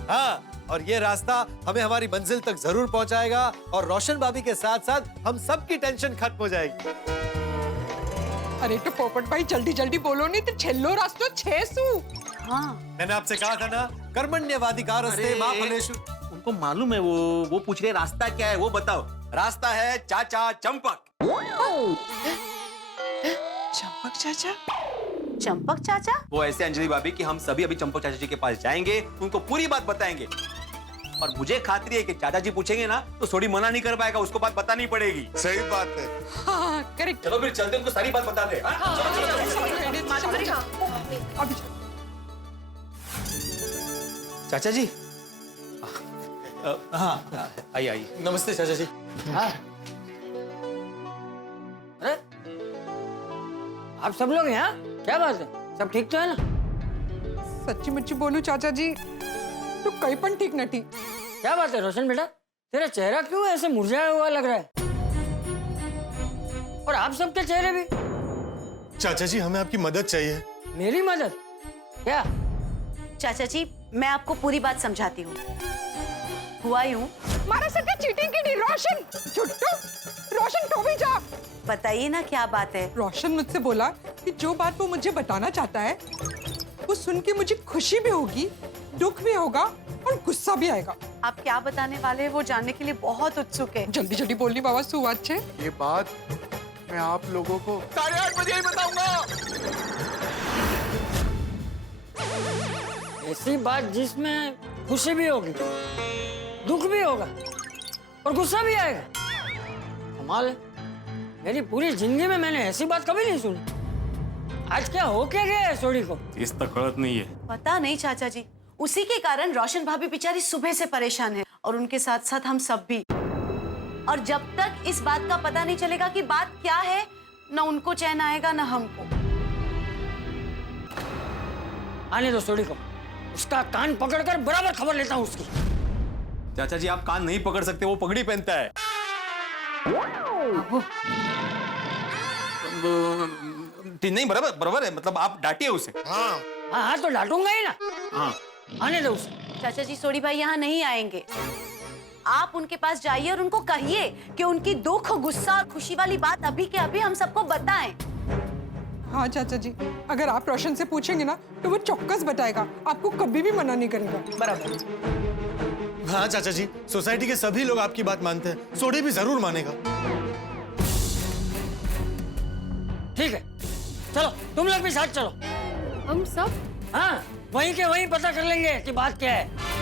हाँ, और ये रास्ता हमें हमारी मंजिल तक जरूर पहुंचाएगा और रोशन भाभी के साथ साथ हम सबकी टेंशन खत्म हो जाएगी। अरे तो पोपट भाई जल्दी जल्दी बोलो, नहीं तो छेल्लो रास्ता छेसू। हाँ, मैंने आपसे कहा था ना, कर्मण्यवाधिकारस्ते मा फलेषु। उनको मालूम है, वो पूछ रहे रास्ता क्या है, वो बताओ। रास्ता है चाचा चंपक। चंपक चाचा? चंपक चाचा? वो ऐसे अंजलि भाभी कि हम सभी अभी चंपक चाचा जी के पास जाएंगे, उनको पूरी बात बताएंगे। और मुझे खात्री है कि चाचा जी पूछेंगे ना तो सोढ़ी मना नहीं कर पाएगा, उसको बात बतानी पड़ेगी। सही बात है। हाँ करेक्ट। चलो फिर चलते, उनको सारी बात बता दे। चाचा जी। हाँ, आइए। नमस्ते चाचा जी। अरे आप सब लोग यहाँ, क्या बात है, सब ठीक तो है ना? सच्ची मुच्ची बोलू चाचा जी तो कहीं पण ठीक न थी। क्या बात है रोशन बेटा, तेरा चेहरा क्यों ऐसे मुरझाया हुआ लग रहा है? और आप सबके चेहरे भी। चाचा जी, हमें आपकी मदद चाहिए। मेरी मदद? क्या? चाचा जी, मैं आपको पूरी बात समझाती हूँ। हुआ यूं, मारा सके चीटिंग की रोशन, छुट्टू, रोशन तो भी जा। बताइए ना क्या बात है। रोशन मुझसे बोला कि जो बात वो मुझे बताना चाहता है वो सुन के मुझे खुशी भी होगी, दुख भी होगा और गुस्सा भी आएगा। आप क्या बताने वाले हैं वो जानने के लिए बहुत उत्सुक है। जल्दी जल्दी बोलनी बाबा सुवाद छे। ये बात मैं आप लोगों को 8:30 बजे ही बताऊंगा। ऐसी बात जिसमें खुशी भी होगी, दुख भी होगा और गुस्सा भी आएगा। कमाल है, मेरी पूरी जिंदगी में मैंने ऐसी बात कभी नहीं सुनी। आज क्या हो क्या गया है सोढ़ी को? इस तक कड़त नहीं है। पता नहीं चाचा जी, उसी के कारण रोशन भाभी बेचारी सुबह से परेशान है और उनके साथ साथ हम सब भी। और जब तक इस बात का पता नहीं चलेगा कि बात क्या है, न उनको चैन आएगा न हमको। आने दो सोढ़ी को, उसका कान पकड़कर बराबर खबर लेता हूँ उसकी। चाचा जी, आप कान नहीं पकड़ सकते, वो पगड़ी पहनता है। नहीं, बराबर है, मतलब आप डांटिए उसे। हाँ तो डांटूंगा ही ना। हाँ, आने दो उसे। चाचा जी सोढ़ी भाई यहाँ नहीं आएंगे। आप उनके पास जाइए और उनको कहिए कि उनकी दुख, गुस्सा और खुशी वाली बात अभी के अभी हम सबको बताएं। हाँ चाचा जी, अगर आप रोशन से पूछेंगे ना तो वो चौक्कस बताएगा, आपको कभी भी मना नहीं करेगा। बराबर। हाँ चाचा जी, सोसाइटी के सभी लोग आपकी बात मानते हैं, सोडी भी जरूर मानेगा। ठीक है, चलो तुम लोग भी साथ चलो। हम सब? हाँ, वहीं के वहीं पता कर लेंगे कि बात क्या है।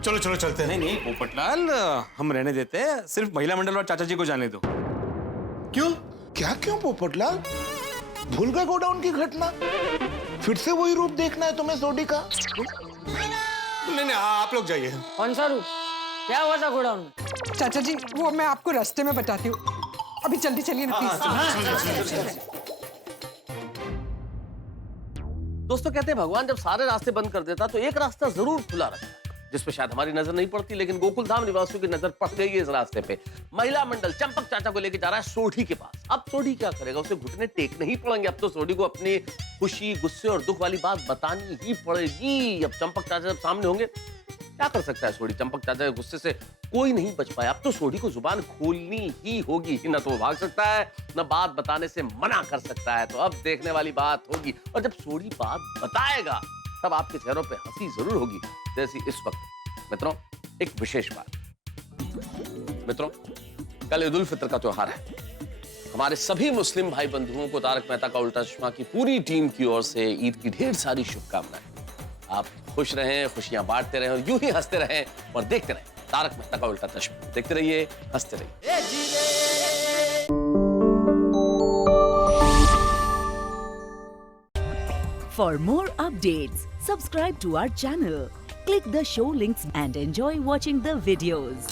चलो चलो चलते हैं। नहीं पोपटलाल, हम रहने देते हैं, सिर्फ महिला मंडल और चाचा जी को जाने दो। क्यों? क्या क्यों पोपटलाल? भूल गए गोडाउन की घटना? फिर से वही रूप देखना है तुम्हें सोडी का? नहीं, आप लोग जाइए। कौन सा रूप? क्या हुआ था गोडाउन में? चाचा जी, वो मैं आपको रास्ते में बताती हूँ, अभी जल्दी चलिए ना प्लीज। दोस्तों कहते हैं भगवान जब सारे रास्ते बंद कर देता तो एक रास्ता जरूर खुला रखता है, जिसपे शायद हमारी नजर नहीं पड़ती, लेकिन गोकुलधाम निवासियों की नजर पड़ गई है इस रास्ते पे। महिला मंडल चंपक चाचा को लेके जा रहा है सोडी के पास। अब सोडी क्या करेगा? उसे घुटने टेकने ही पड़ेंगे। अब तो सोडी को अपनी खुशी, गुस्से और दुख वाली बात बतानी ही पड़ेगी। अब चंपक चाचा जब सामने होंगे क्या कर सकता है सोडी? चंपक चाचा के गुस्से से कोई नहीं बच पाया। अब तो सोडी को जुबान खोलनी ही होगी, न तो वो भाग सकता है, न बात बताने से मना कर सकता है। तो अब देखने वाली बात होगी, और जब सोडी बात बताएगा तब आपके चेहरों पे हंसी जरूर होगी, जैसी इस वक्त। मित्रों, एक विशेष बात। मित्रों, कल ईद उल फितर का त्योहार है। हमारे सभी मुस्लिम भाई बंधुओं को तारक मेहता का उल्टा चश्मा की पूरी टीम की ओर से ईद की ढेर सारी शुभकामनाएं। आप खुश रहें, खुशियां बांटते रहें और यूं ही हंसते रहें और देखते रहें तारक मेहता का उल्टा चश्मा। देखते रहिए, हंसते रहिए। For more updates, subscribe to our channel, click the show links and enjoy watching the videos.